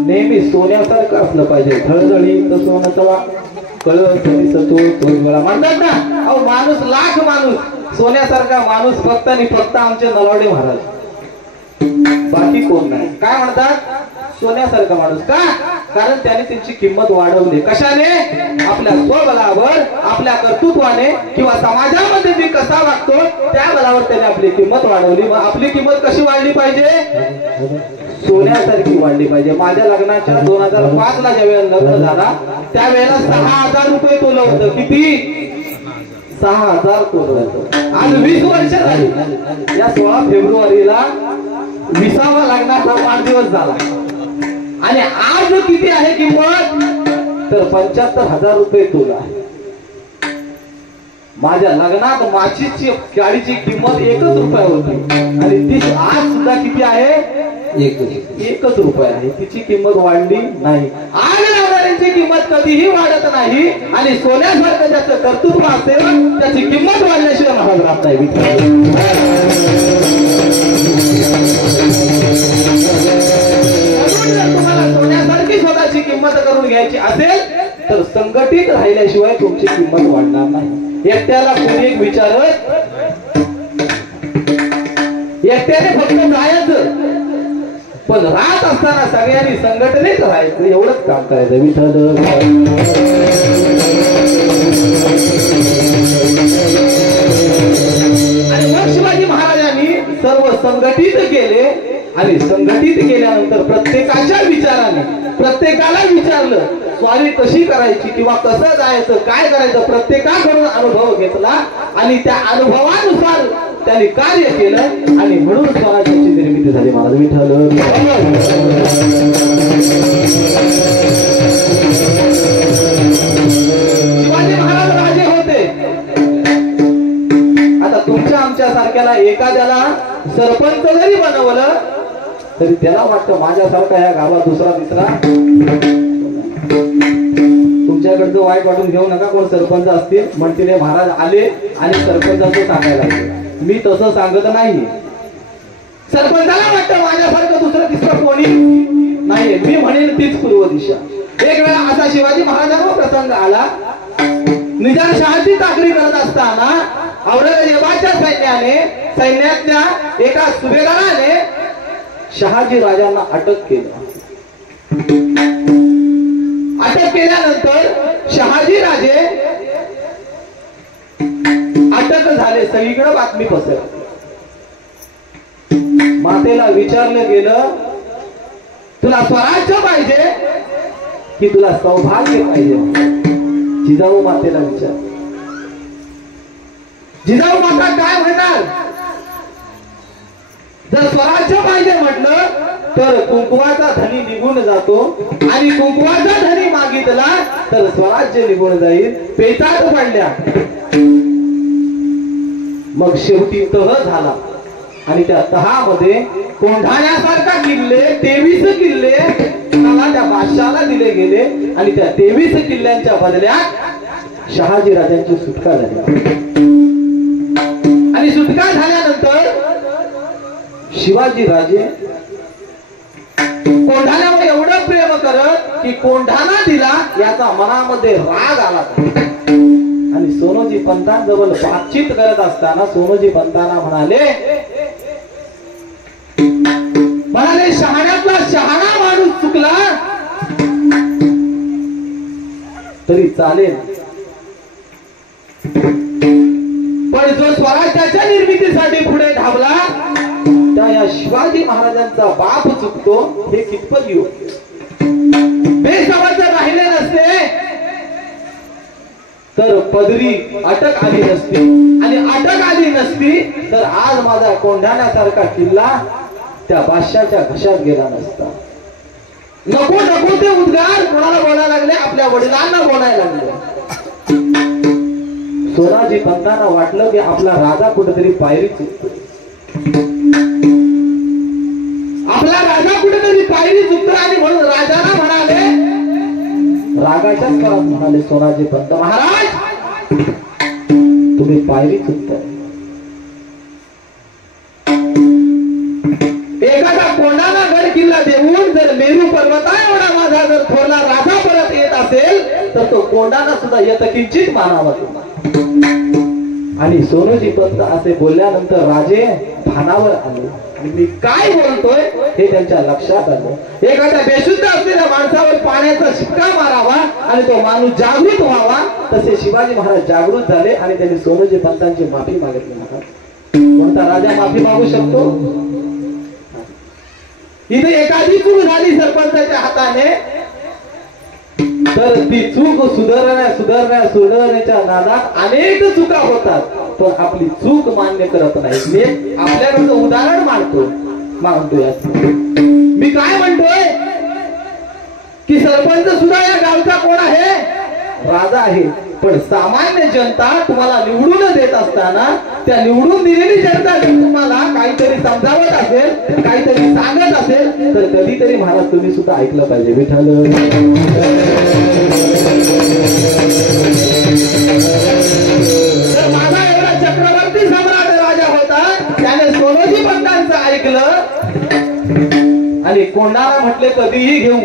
नेहमी सोन्यासारखं असलं पाहिजे. थळथळी तर सोनं चला म्हणतात ना. अहो माणूस लाख माणूस, सोन्यासारखा माणूस फक्त आणि फक्त आमचे नलावडे महाराज, बाकी कोण नाही. काय म्हणतात? सोन्यासारखा माणूस. का? कारण त्याने त्यांची किंमत वाढवली. कशाने? आपल्या स्वबलावर, आपल्या कर्तृत्वाने किंवा समाजामध्ये मी कसा वागतो त्या बलावर त्याने आपली किंमत वाढवली. मग आपली किंमत कशी वाढली पाहिजे? सोन्यासारखी वाढली पाहिजे. माझ्या लग्नाच्या 2005 ला ज्या वेळेला लग्न झाला त्यावेळेला 6,000 रुपये तोलं होतं. किती? 6,000 तोलं होतं. आज 20 वर्ष झाली. या 16 फेब्रुवारीला 20वा लग्नाचा वाढदिवस झाला आणि आज किती आहे किंमत? तर 75,000 रुपये तोला. माझ्या लग्नात माचीची गाडीची किंमत 1 रुपया होती आणि ती आज सुद्धा किती आहे? 1 रुपया आहे. तिची किंमत वाढली नाही. आग लावणाऱ्यांची किंमत कधीही वाढत नाही आणि सोन्यासारखं ज्याचं कर्तृत्व असेल त्याची किंमत वाढल्याशिवाय महाराज राहत नाही. तुम्हाला सोन्यासारखी स्वतःची किंमत करून घ्यायची असेल तर संघटित राहिल्याशिवाय तुमची किंमत वाढणार नाही. एकट्याला कोणी एक विचारत, एकट्याने फक्त जायचं, पण राहत असताना सगळ्यांनी संघटनेत राहायचं, एवढंच काम करायचं. विठ्ठल आणि मग शिवाजी महाराजांनी सर्व संघटित केले आणि संघटित केल्यानंतर प्रत्येकाच्या विचाराने प्रत्येकाला विचारलं स्वारी कशी करायची किंवा कसं जायचं, काय करायचं, प्रत्येकाकडून अनुभव घेतला आणि त्या अनुभवानुसार त्यांनी कार्य केलं आणि म्हणून स्वराज्याची निर्मिती झाली. महाराज विठ्ठल. शिवाजी महाराज राजे होते. आता तुमच्या आमच्या सारख्याला एखाद्याला सरपंच जरी बनवलं तरी त्याला वाटतं माझ्यासारखा या गावात दुसरा तिसरा. तुमच्याकडचं वाईट वाटून घेऊ नका. कोण सरपंच असतील म्हणतील महाराज आले आणि सरपंचाचं सांगायला लागले. मी तसं सांगत नाही. सरपंचाला वाटतं माझ्यासारखं दुसरं तिसरं कोणी नाही. मी म्हणेन तीच पूर्व दिशा. एक वेळा असा शिवाजी महाराजांवर प्रसंग आला. निजामशहाची चाकरी करत असताना औरंगजेबाच्या सैन्यातल्या एका सुभेदाराने शहाजी राजांना अटक केली. अटक केल्यानंतर शहाजी राजे अटक झाले. सगळीकडे बातमी पसरली. मातेला विचारलं गेलं तुला स्वराज्य पाहिजे की तुला सौभाग्य पाहिजे? जिजाऊ मातेला विचार. जिजाऊ माता काय म्हणणार? जर स्वराज्य पाहिजे म्हटलं तर कुंकवाचा धनी निघून जातो आणि कुंकवाचा धनी मागितला तर स्वराज्य निघून जाईल. पेचात पडल्या. मग शेवटी तह झाला आणि त्या तहामध्ये कोंढाण्यासारखा किल्ले 23 किल्ले त्या बादशाहाला दिले गेले आणि त्या 23 किल्ल्यांच्या बदल्यात शहाजी राजांची सुटका झाली. आणि सुटका झाल्यानंतर शिवाजी राजे कोंढाण्यावर एवढं प्रेम करत की कोंढाणा दिला याचा मनामध्ये राग आला. आणि सोनोजी पंतांजवळ बातचीत करत असताना सोनोजी पंतांना म्हणाले शहाण्यातला शहाणा माणूस चुकला तरी चालेल, पण जो स्वराज्याच्या निर्मितीसाठी पुढे धावला त्या या शिवाजी महाराजांचा बाप चुकतो हे कितपत योग्य? बेसमर्थ राहिले नसते तर पदरी अटक आली नसती आणि अटक आली नसती तर आज माझा कोंढाण्यासारखा किल्ला त्या बादशाच्या घशात गेला नसता. नको नको ते उद्गार कोणाला बोलायला लागले? आपल्या वडिलांना बोलायला लागले. सोनाजी पंतांना वाटलं की आपला राजा कुठेतरी पायरी चुकतो, आपला राजा कुठेतरी रागाच्या स्वरात म्हणाले, सोनाजी पंत महाराज तुम्ही पायरी चुकताय. एखादा कोंडाना गड किल्ला देऊन जर मेरू पर्वता एवढा माझा जर थोरला राजा परत येत असेल तर तो कोंडाना सुद्धा यथकिंचित मानावा. आणि सोनोजी पंत असे बोलल्यानंतर राजे भानावर आले आणि मी काय बोलतोय हे त्यांच्या लक्षात आलं. एखाद्या बेशुद्ध असलेल्या माणसावर पाण्याचा शिक्का मारावा आणि तो माणूस जागृत व्हावा. तसे शिवाजी महाराज जागृत झाले आणि त्यांनी सोनोजी पंतांची माफी मागितली. कोणता राजा माफी मागू शकतो? इथे एखादी चूक झाली सरपंचाच्या हाताने तर ती चूक सुधारण्याच्या नादात अनेक चुका होतात, पण आपली चूक मान्य करत नाही. मी आपल्याकडचं उदाहरण मानतोय. मी काय म्हणतोय की सरपंच सुद्धा या गावचा कोण आहे? राजा आहे. पण सामान्य जनता तुम्हाला निवडून देत असताना त्या निवडून दिलेली जनता जर तुम्हाला काहीतरी समजावत असेल, काहीतरी सांगत असेल तर कधीतरी महाराज तुम्ही सुद्धा ऐकलं पाहिजे. विठ्ठल माझा एवढा चक्रवर्ती सम्राट राजा होता, त्याने सोनोजी पंतांचं ऐकलं आणि कोणाला म्हटले कधीही घेऊ.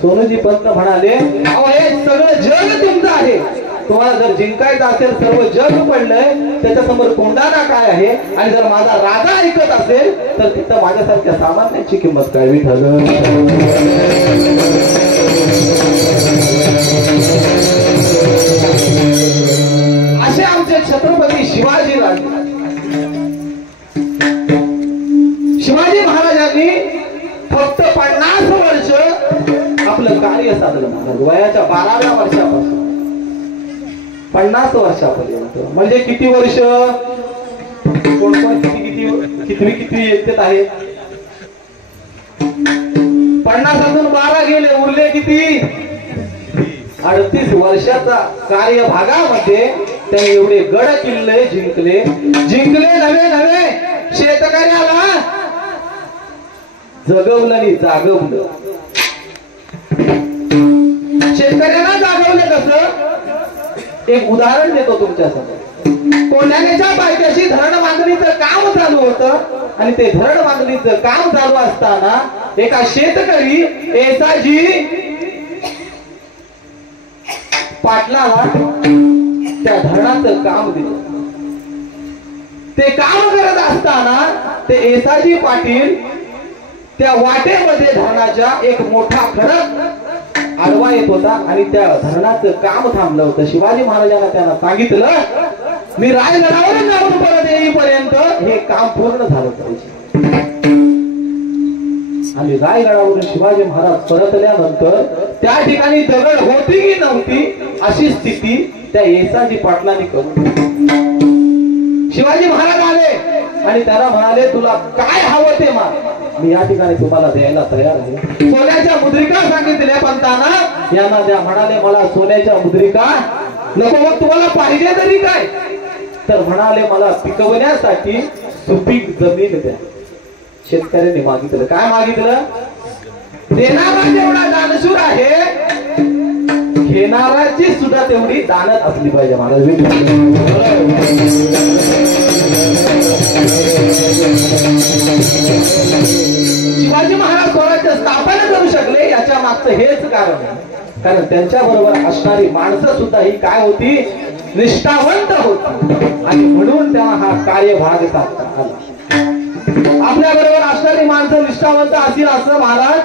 सोनोजी पंत म्हणाले, अहो हे सगळं जग तुमचं आहे, तुम्हाला जर जिंकायचं असेल सर्व जग पडलंय त्याच्यासमोर कोंडाणा काय आहे. आणि जर माझा राजा ऐकत असेल तर तिथं माझ्यासारख्या सामान्यांची किंमत काय. विठ्ठल असे आमचे छत्रपती शिवाजी राजे. शिवाजी महाराजांनी फक्त 50 वर्ष आपलं कार्य साधलं. महाराज वयाच्या 12व्या वर्षापासून 50 वर्षापर्यंत म्हणजे किती वर्ष? कोण किती येतात आहे? 50 12 गेले, उरले किती? 38 वर्षाचा कार्यभागामध्ये त्यांनी एवढे गड किल्ले जिंकले. नवे शेतकऱ्याला जगवलं आणि जागवलं. शेतकऱ्यांना जागवलं कसं? एक उदाहरण देतो तुमच्यासमोर. कोंढाण्याच्या पायथ्याशी धरण बांधणीचं काम चालू होतं आणि ते धरण बांधणीचं काम चालू असताना एका शेतकरी येसाजी पाटलाला त्या धरणाचं काम दिलं. ते काम करत असताना ते येसाजी पाटील त्या वाटेमध्ये धरणाच्या एक मोठा खडक आडवा येत होता आणि त्या धरणाचं काम थांबलं होतं. शिवाजी महाराजांना त्यांना सांगितलं, मी रायगडावरून जाऊन परत येईपर्यंत हे काम पूर्ण झालं पाहिजे. आणि रायगडावरून शिवाजी महाराज परतल्यानंतर त्या ठिकाणी दगड होती की नव्हती अशी स्थिती त्या येसाजी पाटलांनी करून. शिवाजी महाराज आले आणि त्याला म्हणाले, तुला काय हवं ते माग, मी या ठिकाणी तुम्हाला द्यायला तयार आहे. सोन्याच्या मुद्रिका सांगितल्या पंतांना, यांना द्या. म्हणाले, मला सोन्याच्या मुद्रिका नको. मग तुम्हाला पाहिजे तरी काय? तर म्हणाले, मला पिकवण्यासाठी सुपीक जमीन द्या. शेतकऱ्यांनी मागितलं. काय मागितलं? देणारा जेवढा दानशूर आहे, घेणाराची सुद्धा तेवढी दानत असली पाहिजे. महाराज शिवाजी महाराज स्वराज्य स्थापन करू शकले याच्या मागचं हेच कारण आहे. कारण त्यांच्या बरोबर असणारी माणसं सुद्धा ही काय होती? निष्ठावंत होती. आणि म्हणून तेव्हा हा कार्यभाग साधता आला. आपल्या बरोबर असणारी माणसं निष्ठावंत असतील असं महाराज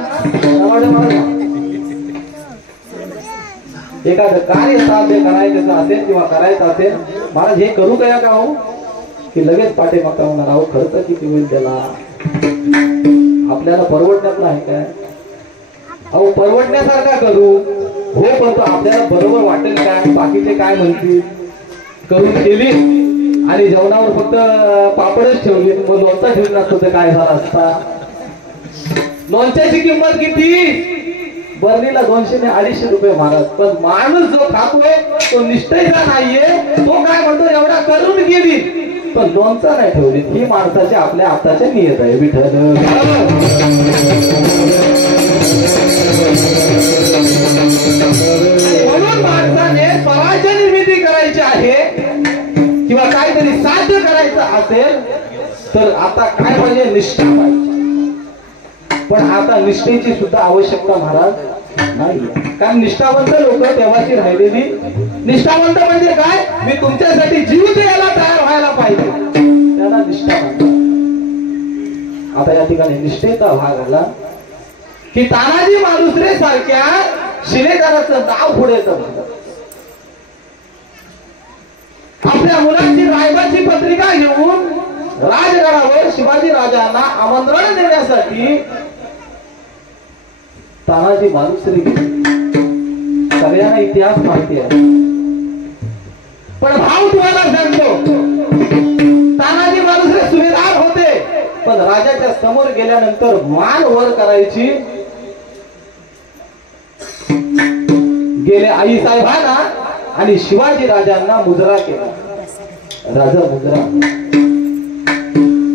एखादं कार्य साध्य करायचं असेल किंवा करायचं असेल, महाराज हे करू काय का हो की लगेच पाठीमागं होणार. अहो खर्च किती होईल त्याला? आपल्याला परवडण्यात नाही काय? अहो परवडण्यासारखा करू हो, पण तो आपल्याला बरोबर वाटेल काय? बाकीचे काय म्हणतील? करून केली आणि जेवणावर फक्त पापडच ठेवली, मग लोणचा ठेवून नसतो तर काय झाला असता? लोणच्याची किंमत किती? बर्नीला 200 ने 250 रुपये महाराज. पण माणूस जो खातोय तो निष्ठेचा नाहीये. तो काय म्हणतो, एवढा करून गेली पण लोणचा नाही ठेवली. ही माणसाच्या आपल्या हाताच्या नियत आहे. विठ्ठल असेल तर आता काय पाहिजे, निष्ठा पाहिजे. पण आता निष्ठेची सुद्धा आवश्यकता महाराज नाही. कारण निष्ठावंत लोक तेव्हाची राहिलेली. निष्ठावंत म्हणजे काय, मी तुमच्यासाठी जीव द्यायला तयार व्हायला पाहिजे, त्याला निष्ठा म्हणतात. आता या ठिकाणी निष्ठेचा भाग आला की तानाजी मालुसरे सारख्या शिलेदाराचं नाव पुढे येतं. आपल्या मुलांची रायबाची पत्रिका घेऊन राजगडावर शिवाजी राजांना आमंत्रण देण्यासाठी तानाजी मालुसरे गेले. सगळ्यांना इतिहास माहिती आहे, पण भाव तुम्हाला सांगतो. तानाजी मालुसरे सुभेदार होते, पण राजाच्या समोर गेल्यानंतर मान वर करायची गेले आई साहेबांना आणि शिवाजी राजांना मुजरा केला. राजा मुजरा.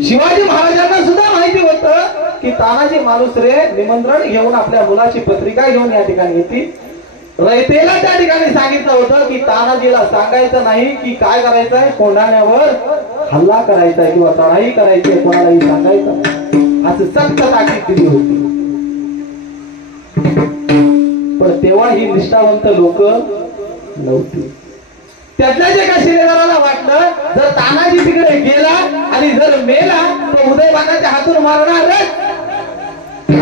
शिवाजी महाराजांना सुद्धा माहिती होतं की तानाजी मालुसरे निमंत्रण घेऊन आपल्या मुलाची पत्रिका घेऊन या ठिकाणी येतील. रयतेला त्या ठिकाणी सांगितलं होतं की तानाजीला सांगायचं नाही की काय करायचंय, कोंढाण्यावर हल्ला करायचा आहे किंवा चढाई करायची आहे, कोणालाही सांगायचं नाही, असं सक्त ताकीद दिली होती. पण तेव्हा ही निष्ठावंत लोक नव्हती. त्यातल्या जे एका शिलेदाराला वाटलं जर तानाजी तिकडे गेला आणि जर मेला तर उदयभानाच्या हातून मारणारच,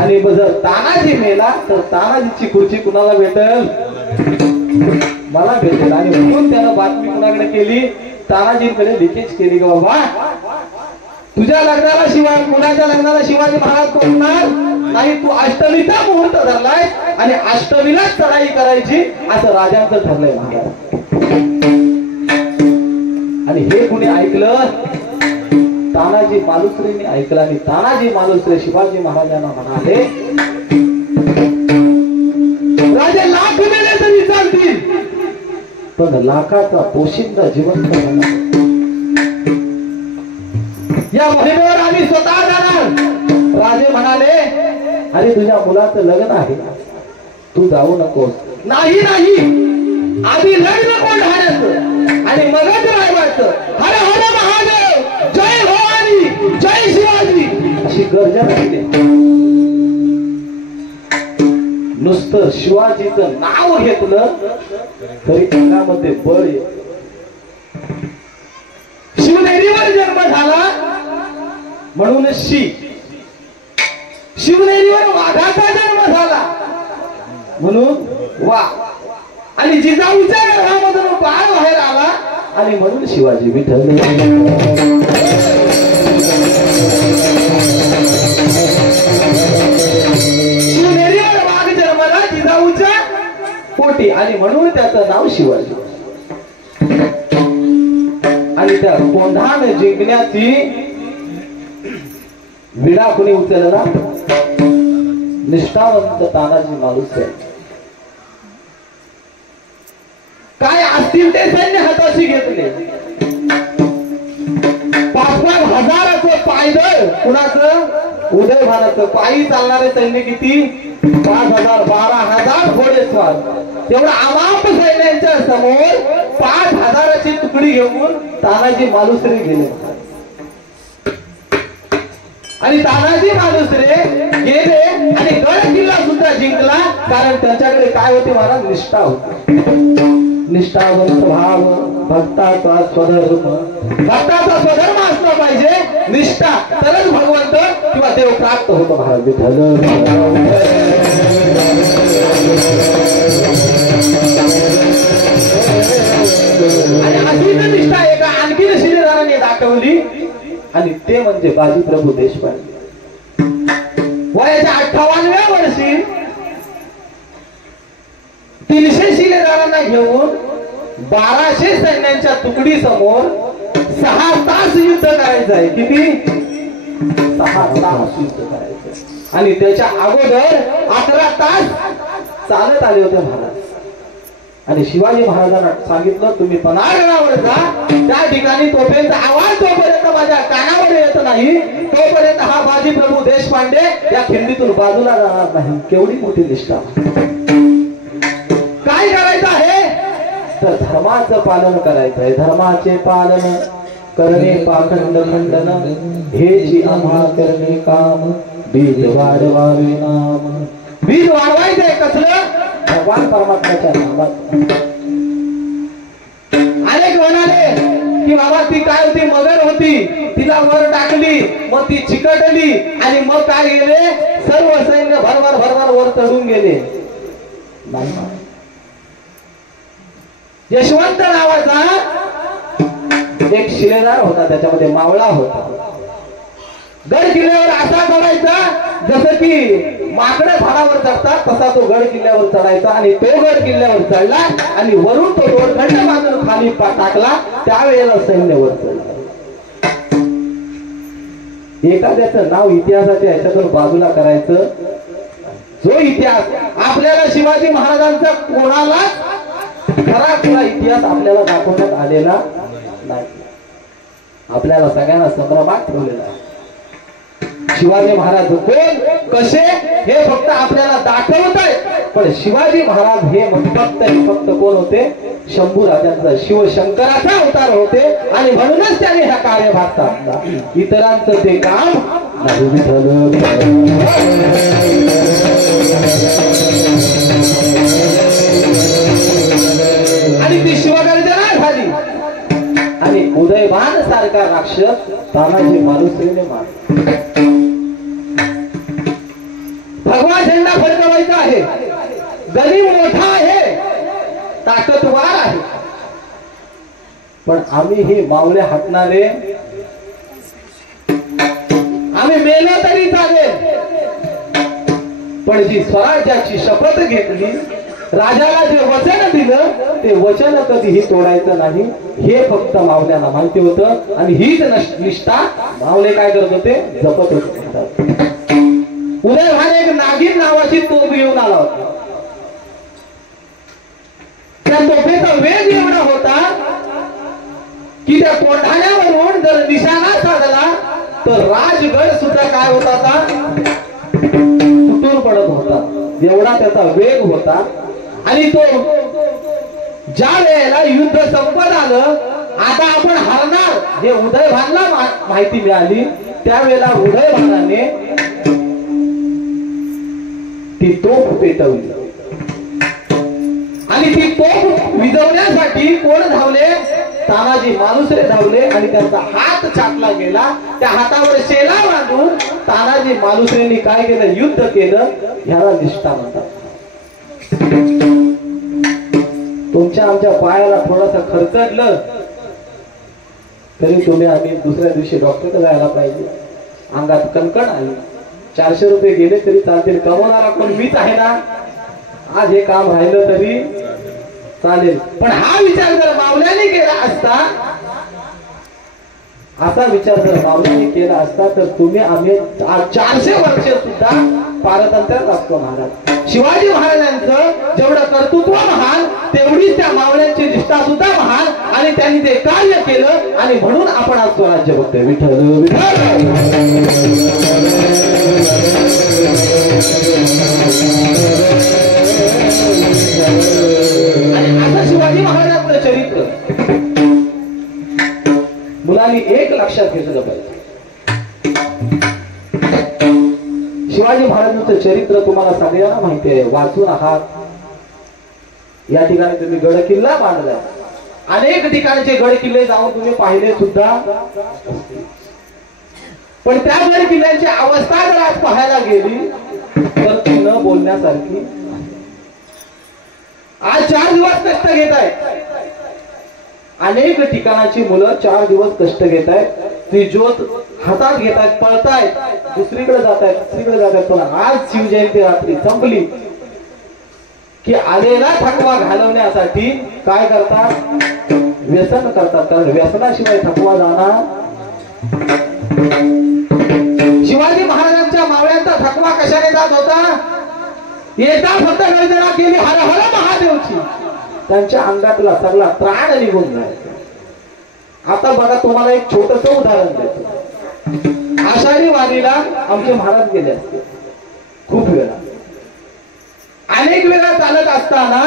आणि जर तानाजी मेला तर तानाजीची खुर्ची कुणाला भेटेल, मला भेटेल. आणि म्हणून त्यानं बातमी कुणाकडे केली, तानाजीकडे लिकेज केली की बाबा तुझ्या लग्नाला मुलाच्या लग्नाला शिवाजी महाराज कोणणार नाही, तू अष्टमीचा मुहूर्त धरलाय आणि अष्टमीलाच चढाई करायची असं राजांचं ठरलंय महाराज. आणि हे कुणी ऐकलं, तानाजी मालुसरेने ऐकलं. आणि तानाजी मालुसरे शिवाजी महाराजांना म्हणाले, राजा लाख दिले तरी चालतील, पण लाखाचा पोशिंदा जिवंत होणार. या मोहिमेवर आम्ही स्वतः जाणार. राजे म्हणाले, अरे तुझ्या मुलाचं लग्न आहे, तू जाऊ नकोस. नाही नाही, आधी लग्न कोंढाण्याचं आणि मगच रायबाचं. हर हर महादेव, जय भवानी, जय शिवाजी अशी गर्जना केली. नुसतं शिवाजीचं नाव घेतलं तरी अंगामध्ये बळ येत. शिवनेरीवर जन्म झाला म्हणून शिवनेरीवर वाघाचा जन्म झाला म्हणून वा, आणि जिजाऊच्या घरामधून बाळ बाहेर आला आणि म्हणून शिवाजी विठ्ठल. शिवनेरीवर वाघ जन्मला जिजाऊच्या पोटी आणि म्हणून त्याचं नाव शिवाजी. आणि त्या कोंढाण जिंकण्याची विडा कुणी उचलला, निष्ठावंत तानाजी मालुसरे. काय असतील ते सैन्य हाताशी घेतले. 5,000 हजाराचं पायदळ, कुणाचं, उदयभानाचं. पायी चालणारे सैन्य किती, 5,000, 12,000 घोडेस्वार. तेवढा अमाप सैन्यांच्या समोर 5,000ची तुकडी घेऊन तानाजी मालुसरे गेले. आणि तानाजी मालुसरे गेले आणि गड किल्ला सुद्धा जिंकला. कारण त्यांच्याकडे काय होते महाराज, निष्ठा होती. निष्ठावंत भाव, भक्ताचा स्वधर्म. भक्ताचा स्वधर्म असला पाहिजे, निष्ठा, तरच भगवंत किंवा देव प्राप्त होतो महाराज. विठ्ठल. आणि अशीच निष्ठा एका आणखी शिलेदाराने दाखवली आणि ते म्हणजे बाजीप्रभू देशपांडे. वयाच्या 58व्या वर्षी 300 शिलेदारांना घेऊन 1200 सैन्यांच्या तुकडी समोर 6 तास युद्ध करायचं आहे. किती, 6 तास युद्ध करायचं. आणि त्याच्या अगोदर 11 तास चालत आले होते महाराज. आणि शिवाजी महाराजांना सांगितलं, तुम्ही पन्हाळगडावर जा, त्या ठिकाणी तोफेंचा आवाज जोपर्यंत माझ्या कानामध्ये येत नाही तोपर्यंत हा बाजीप्रभू देशपांडे या खिंडीतून बाजूला जाणार नाही. केवढी मोठी निष्ठा. काय करायचं आहे तर धर्माचं पालन करायचं आहे. धर्माचे पालन करणे पाखंड खंडन हेची आम्हा करणे काम बीज वाढवावे नाम. बीज वाढवायचंय कसलं? भगवान परमात्म्याच्या नामात. अनेक म्हणाले की बाबा ती काय होती, मगर होती, तिला वर टाकली, मग ती चिकटली आणि मग काय गेले, सर्व सैन्य भरभर भरभर वर चढून गेले. यशवंत नावाचा एक शिलेदार होता, त्याच्यामध्ये मावळा होता. गड किल्ल्यावर असा चढायचा जसं की माकडं झाडावर चढतात तसा तो गड किल्ल्यावर चढायचा. आणि तो गड किल्ल्यावर चढला आणि वरून तो दोरखंड बांधून खाली टाकला. त्यावेळेला सैन्य वर चढला. एखाद्याचं नाव इतिहासाच्या ह्याच्यातून बाजूला करायचं. जो इतिहास आपल्याला शिवाजी महाराजांचा कोणाला खरा खरा इतिहास आपल्याला दाखवण्यात आलेला नाही. आपल्याला सगळ्यांना संभ्रमात ठेवलेला आहे. शिवाजी महाराज कोण कसे हे फक्त आपल्याला दाखवत आहे. पण शिवाजी महाराज हे फक्त कोण होते? शंभू राजांचा शिवशंकराचा अवतार होते. आणि म्हणूनच त्याने हा कार्यभाग साधला. इतरांचं ते काम नाही झालं. आणि ती शिवगर्जना झाली. आणि उदयभान सारखा राक्षस तानाजी मालुसरेने मारला. भगवा झेंडा फडकवायचा आहे. गनिम मोठा आहे, ताकदवार आहे. पण आम्ही हे मावळे हटणारे, आम्ही मेलो तरी चालेल. पण जी स्वराज्याची शपथ घेतली, राजाला जे वचन दिलं ते वचन कधीही तोडायचं नाही हे फक्त मावल्यांना माहिती होतं. आणि हीच निष्ठा मावले काय करत होते? जपत होते. उदयभान एक नागिन नावाची तोफ घेऊन आला होता. त्या तोफेचा वेग एवढा होता की त्या कोंढाण्यावरून जर निशाणा साधला तर राजगड सुद्धा काय होता? तुटून पडत होता. एवढा त्याचा वेग होता. आणि तो ज्या वेळेला युद्ध संपत आलं, आता आपण हरणार हे उदयभानला माहिती मिळाली, त्यावेळेला उदयभानाने ती तोफ पेटवली. आणि ती तोफ विझवण्यासाठी कोण धावले? तानाजी मालुसरे धावले. आणि त्यांचा हात छाटला गेला. त्या हातावर शेला बांधून तानाजी मालुसरेंनी काय केलं? युद्ध केलं. ह्याला निष्ठा म्हणतात. तुमच्या आमच्या पायाला थोडासा खर्चडलं तरी तुम्ही आम्ही दुसऱ्या दिवशी डॉक्टरकडे जायला पाहिजे. अंगात कणकण आली, 400 रुपये गेले तरी चालतील, कमवणारा कोण मीच आहे ना. आज हे काम राहिलं तरी चालेल. पण हा विचार जर मावल्याने केला असता, असा विचार जर मावल्याने केला असता तर तुम्ही आम्ही 400 वर्ष सुद्धा पारतंत्र्यात असतो. महाराज शिवाजी महाराजांचं जेवढं कर्तृत्व महान, तेवढीच त्या मावळ्यांची निष्ठा सुद्धा महान. आणि त्यांनी ते कार्य केलं. आणि म्हणून आपण आज स्वराज्य बघतोय. विठ्ठल विठ्ठल. आणि आता शिवाजी महाराजांचं चरित्र मुलांनी एक लक्षात घेतलं पाहिजे. शिवाजी महाराजांचं चरित्र तुम्हाला सगळ्यांना माहिती आहे, वाचून आहात. या ठिकाणी तुम्ही गड किल्ला बांधला, अनेक ठिकाणचे गड किल्ले जाऊन तुम्ही पाहिले सुद्धा. पण त्या गड किल्ल्यांची अवस्था जर आज पाहायला गेली तर ती न बोलण्यासारखी. आज 4 दिवस कष्ट घेत आहेत. अनेक ठिकाणाची मुलं 4 दिवस कष्ट घेत आहेत. ती ज्योत हातात घेत आहेत, पळतायत, दुसरीकडे जात आहेत, दुसरीकडे जात आहेत. पण आज शिवजयंती रात्री संपली की आलेला थकवा घालवण्यासाठी काय करतात? व्यसन करतात. कारण व्यसनाशिवाय थकवा जाणार. शिवाजी महाराजांच्या मावळ्यांचा थकवा कशाने जात होता? येता फक्त गर्जना केली हर हर महादेवची, त्यांच्या अंगातला सगळा त्राण निघून जायचा. आता बघा, तुम्हाला एक छोटस उदाहरण देतो. आषाढी वारीला आमचे महाराज गेले असते खूप वेळा. अनेक वेळा चालत असताना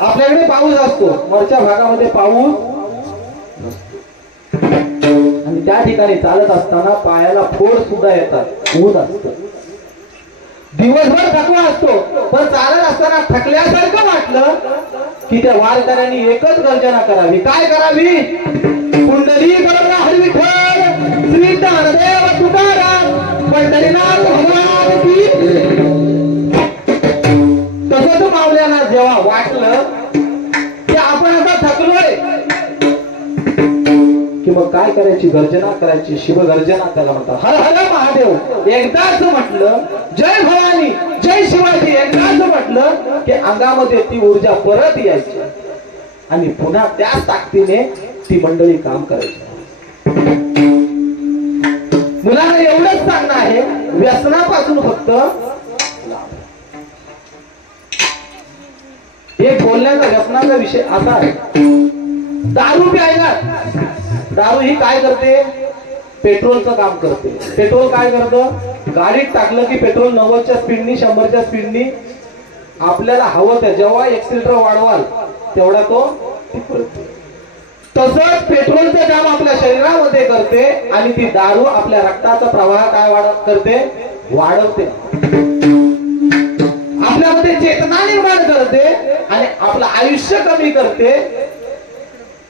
आपल्याकडे पाऊस असतो, वरच्या भागामध्ये पाऊस नसतो. आणि त्या ठिकाणी चालत असताना पायाला फोड सुद्धा येतात, ऊन असतं, दिवसभर थकवा असतो, पण चालत असताना थकल्यासारखं वाटलं की त्या वारकऱ्यांनी एकच गर्जना करावी. काय करावी? कुंडली गरुडा हरी विठ्ठल श्री ज्ञानदेव तुकाराम पंढरीनाथ भगवान की. तसं तो मावल्याला जेव्हा वाटलं की आपण आता थकलोय की मग काय करायची? गर्जना करायची, शिवगर्जना त्याला म्हणतात. हर हर महादेव एकदाच म्हटलं, जय भवानी जय शिवाजी एकदाच म्हटलं की अंगामध्ये ती ऊर्जा परत यायची आणि पुन्हा त्याच ताकदीने ती मंडळी काम करायची. मुलांना एवढंच सांगणं आहे, व्यसनापासून फक्त एक बोलण्याचा व्यसनाचा विषय असा आहे. दारू प्यायला, दारू ही काय करते? पेट्रोलचं काम करते. पेट्रोल काय करतं? गाडीत टाकलं की पेट्रोल 90च्या स्पीडनी 100च्या स्पीडनी आपल्याला हवं त्या जेव्हा एक्सिलेटर वाढवाल तेवढा तो तसंच पेट्रोलचं काम आपल्या शरीरामध्ये करते आणि ती दारू आपल्या रक्ताचा प्रवाह काय करते? वाढवते, आपल्यामध्ये चेतना निर्माण करते आणि आपलं आयुष्य कमी करते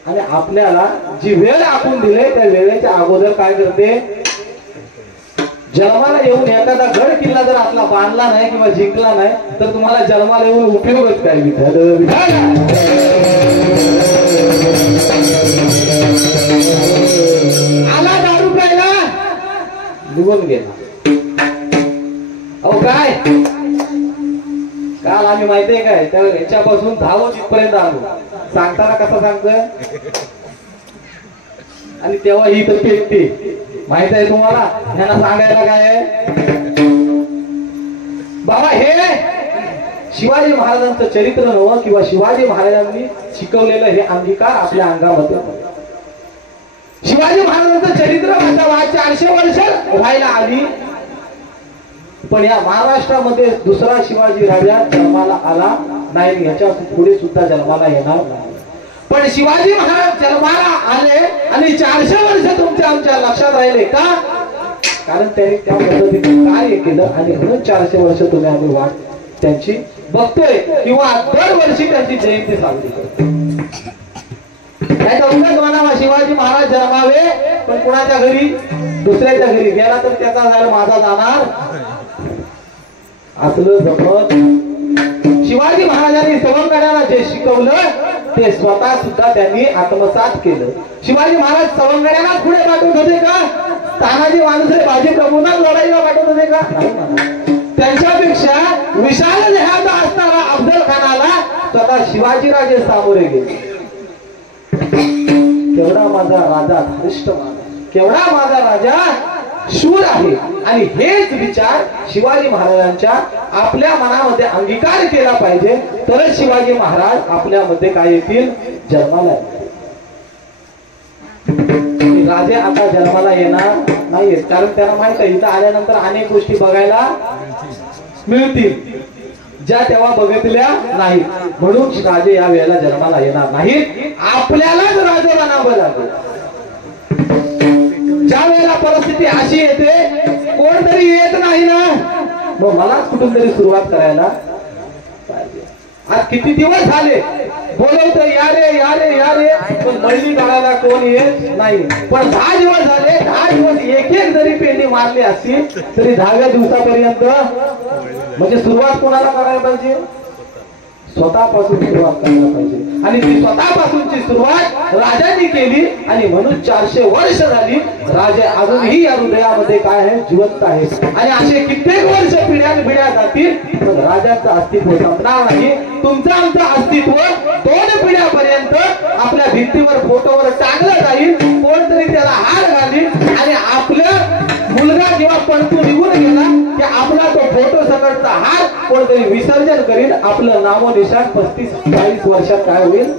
आणि आपल्याला जी वेळ आपण दिले त्या वेळेच्या अगोदर काय करते? जन्माला येऊन एखादा गड किल्ला जर आपला बांधला नाही किंवा जिंकला नाही तर तुम्हाला जन्माला येऊन उपयोगच काय? आला दारू प्यायला निघून गेला. अहो काय काल आम्ही माहितीये काय त्या याच्यापासून धावत इथपर्यंत आलो. सांगताना कसं सांगतोय आणि तेव्हा ही तर पेटते. माहित आहे तुम्हाला यांना सांगायला काय आहे? बाबा हे शिवाजी महाराजांचं चरित्र नव्हतं किंवा शिवाजी महाराजांनी शिकवलेलं हे अंगीकार आपल्या अंगामध्ये. शिवाजी महाराजांचं चरित्र 400 वर्ष व्हायला आली, पण या महाराष्ट्रामध्ये दुसरा शिवाजी राजा जन्माला आला नाही, याच्या पुढे सुद्धा जन्माला येणार नाही. पण शिवाजी महाराज जन्माला आले आणि 400 वर्ष तुमच्या आमच्या लक्षात राहिले का? कारण त्यांनी त्या पद्धतीने कार्य केलं आणि म्हणून 400 वर्ष तुम्ही आम्ही वाट त्यांची बघतोय किंवा दरवर्षी त्यांची जयंती साजरी करतो. काय तर म्हणावा शिवाजी महाराज जन्मावे पण कुणाच्या घरी? दुसऱ्याच्या घरी गेला तर त्याचा जाईल माझा जाणार असलं जमत. शिवाजी महाराजांनी सवंगड्याला जे शिकवलं ते स्वतः सुद्धा त्यांनी आत्मसात केलं. शिवाजी महाराज सवंगड्याला पुढे पाठवत होते का? तानाजी माणूस बाजी प्रभूंना लढाईला पाठवत होते का? त्यांच्यापेक्षा विशाल देहाचा असणारा अफजल खानाला स्वतः शिवाजीराजे सामोरे गेले. केवढा माझा राजा धृष्ट माणूस, केवढा माझा राजा शूर आहे. आणि हेच विचार शिवाजी महाराजांच्या आपल्या मनामध्ये अंगीकार केला पाहिजे तरच शिवाजी महाराज आपल्यामध्ये काय येतील? जन्माला. राजे आता जन्माला येणार नाहीत कारण त्यांना माहित आहे इथं आल्यानंतर अनेक गोष्टी बघायला मिळतील ज्या तेव्हा बघितल्या नाहीत. म्हणून राजे या वेळेला जन्माला येणार नाहीत. आपल्यालाच राजे बनावं लागेल. ज्या वेळेला परिस्थिती अशी येते कोणतरी येत नाही ना मग मलाच कुठून तरी सुरुवात करायला पाहिजे. आज किती दिवस झाले बोलवतो या रे या रे या रे पण मळणी काढायला कोण येत नाही. पण 10 दिवस झाले, 10 दिवस एक एक जरी पेंडी मारली असती तरी 10व्या दिवसापर्यंत म्हणजे सुरुवात कोणाला करायला पाहिजे? स्वतःपासून सुरुवात करायला पाहिजे. आणि ती स्वतःपासूनची सुरुवात राजांनी केली आणि म्हणून 400 वर्ष झाली राजे अजूनही या हृदयामध्ये काय आहे? जिवंत आहे. आणि असे कित्येक वर्ष पिढ्या जातील पण राजांचं अस्तित्व संपणार नाही. तुमचं आमचं अस्तित्व 2 पिढ्यापर्यंत आपल्या भिंतीवर फोटोवर टाकलं जाईल. कोणतरी त्याला हार घालील आणि आपलं मुलगा किंवा पंतू निघून गेला की आपला तो फोटो सकटचा हार कोणतरी विसर्जन करील. आपलं नामोनिशाण 35-40 वर्षात काय होईल?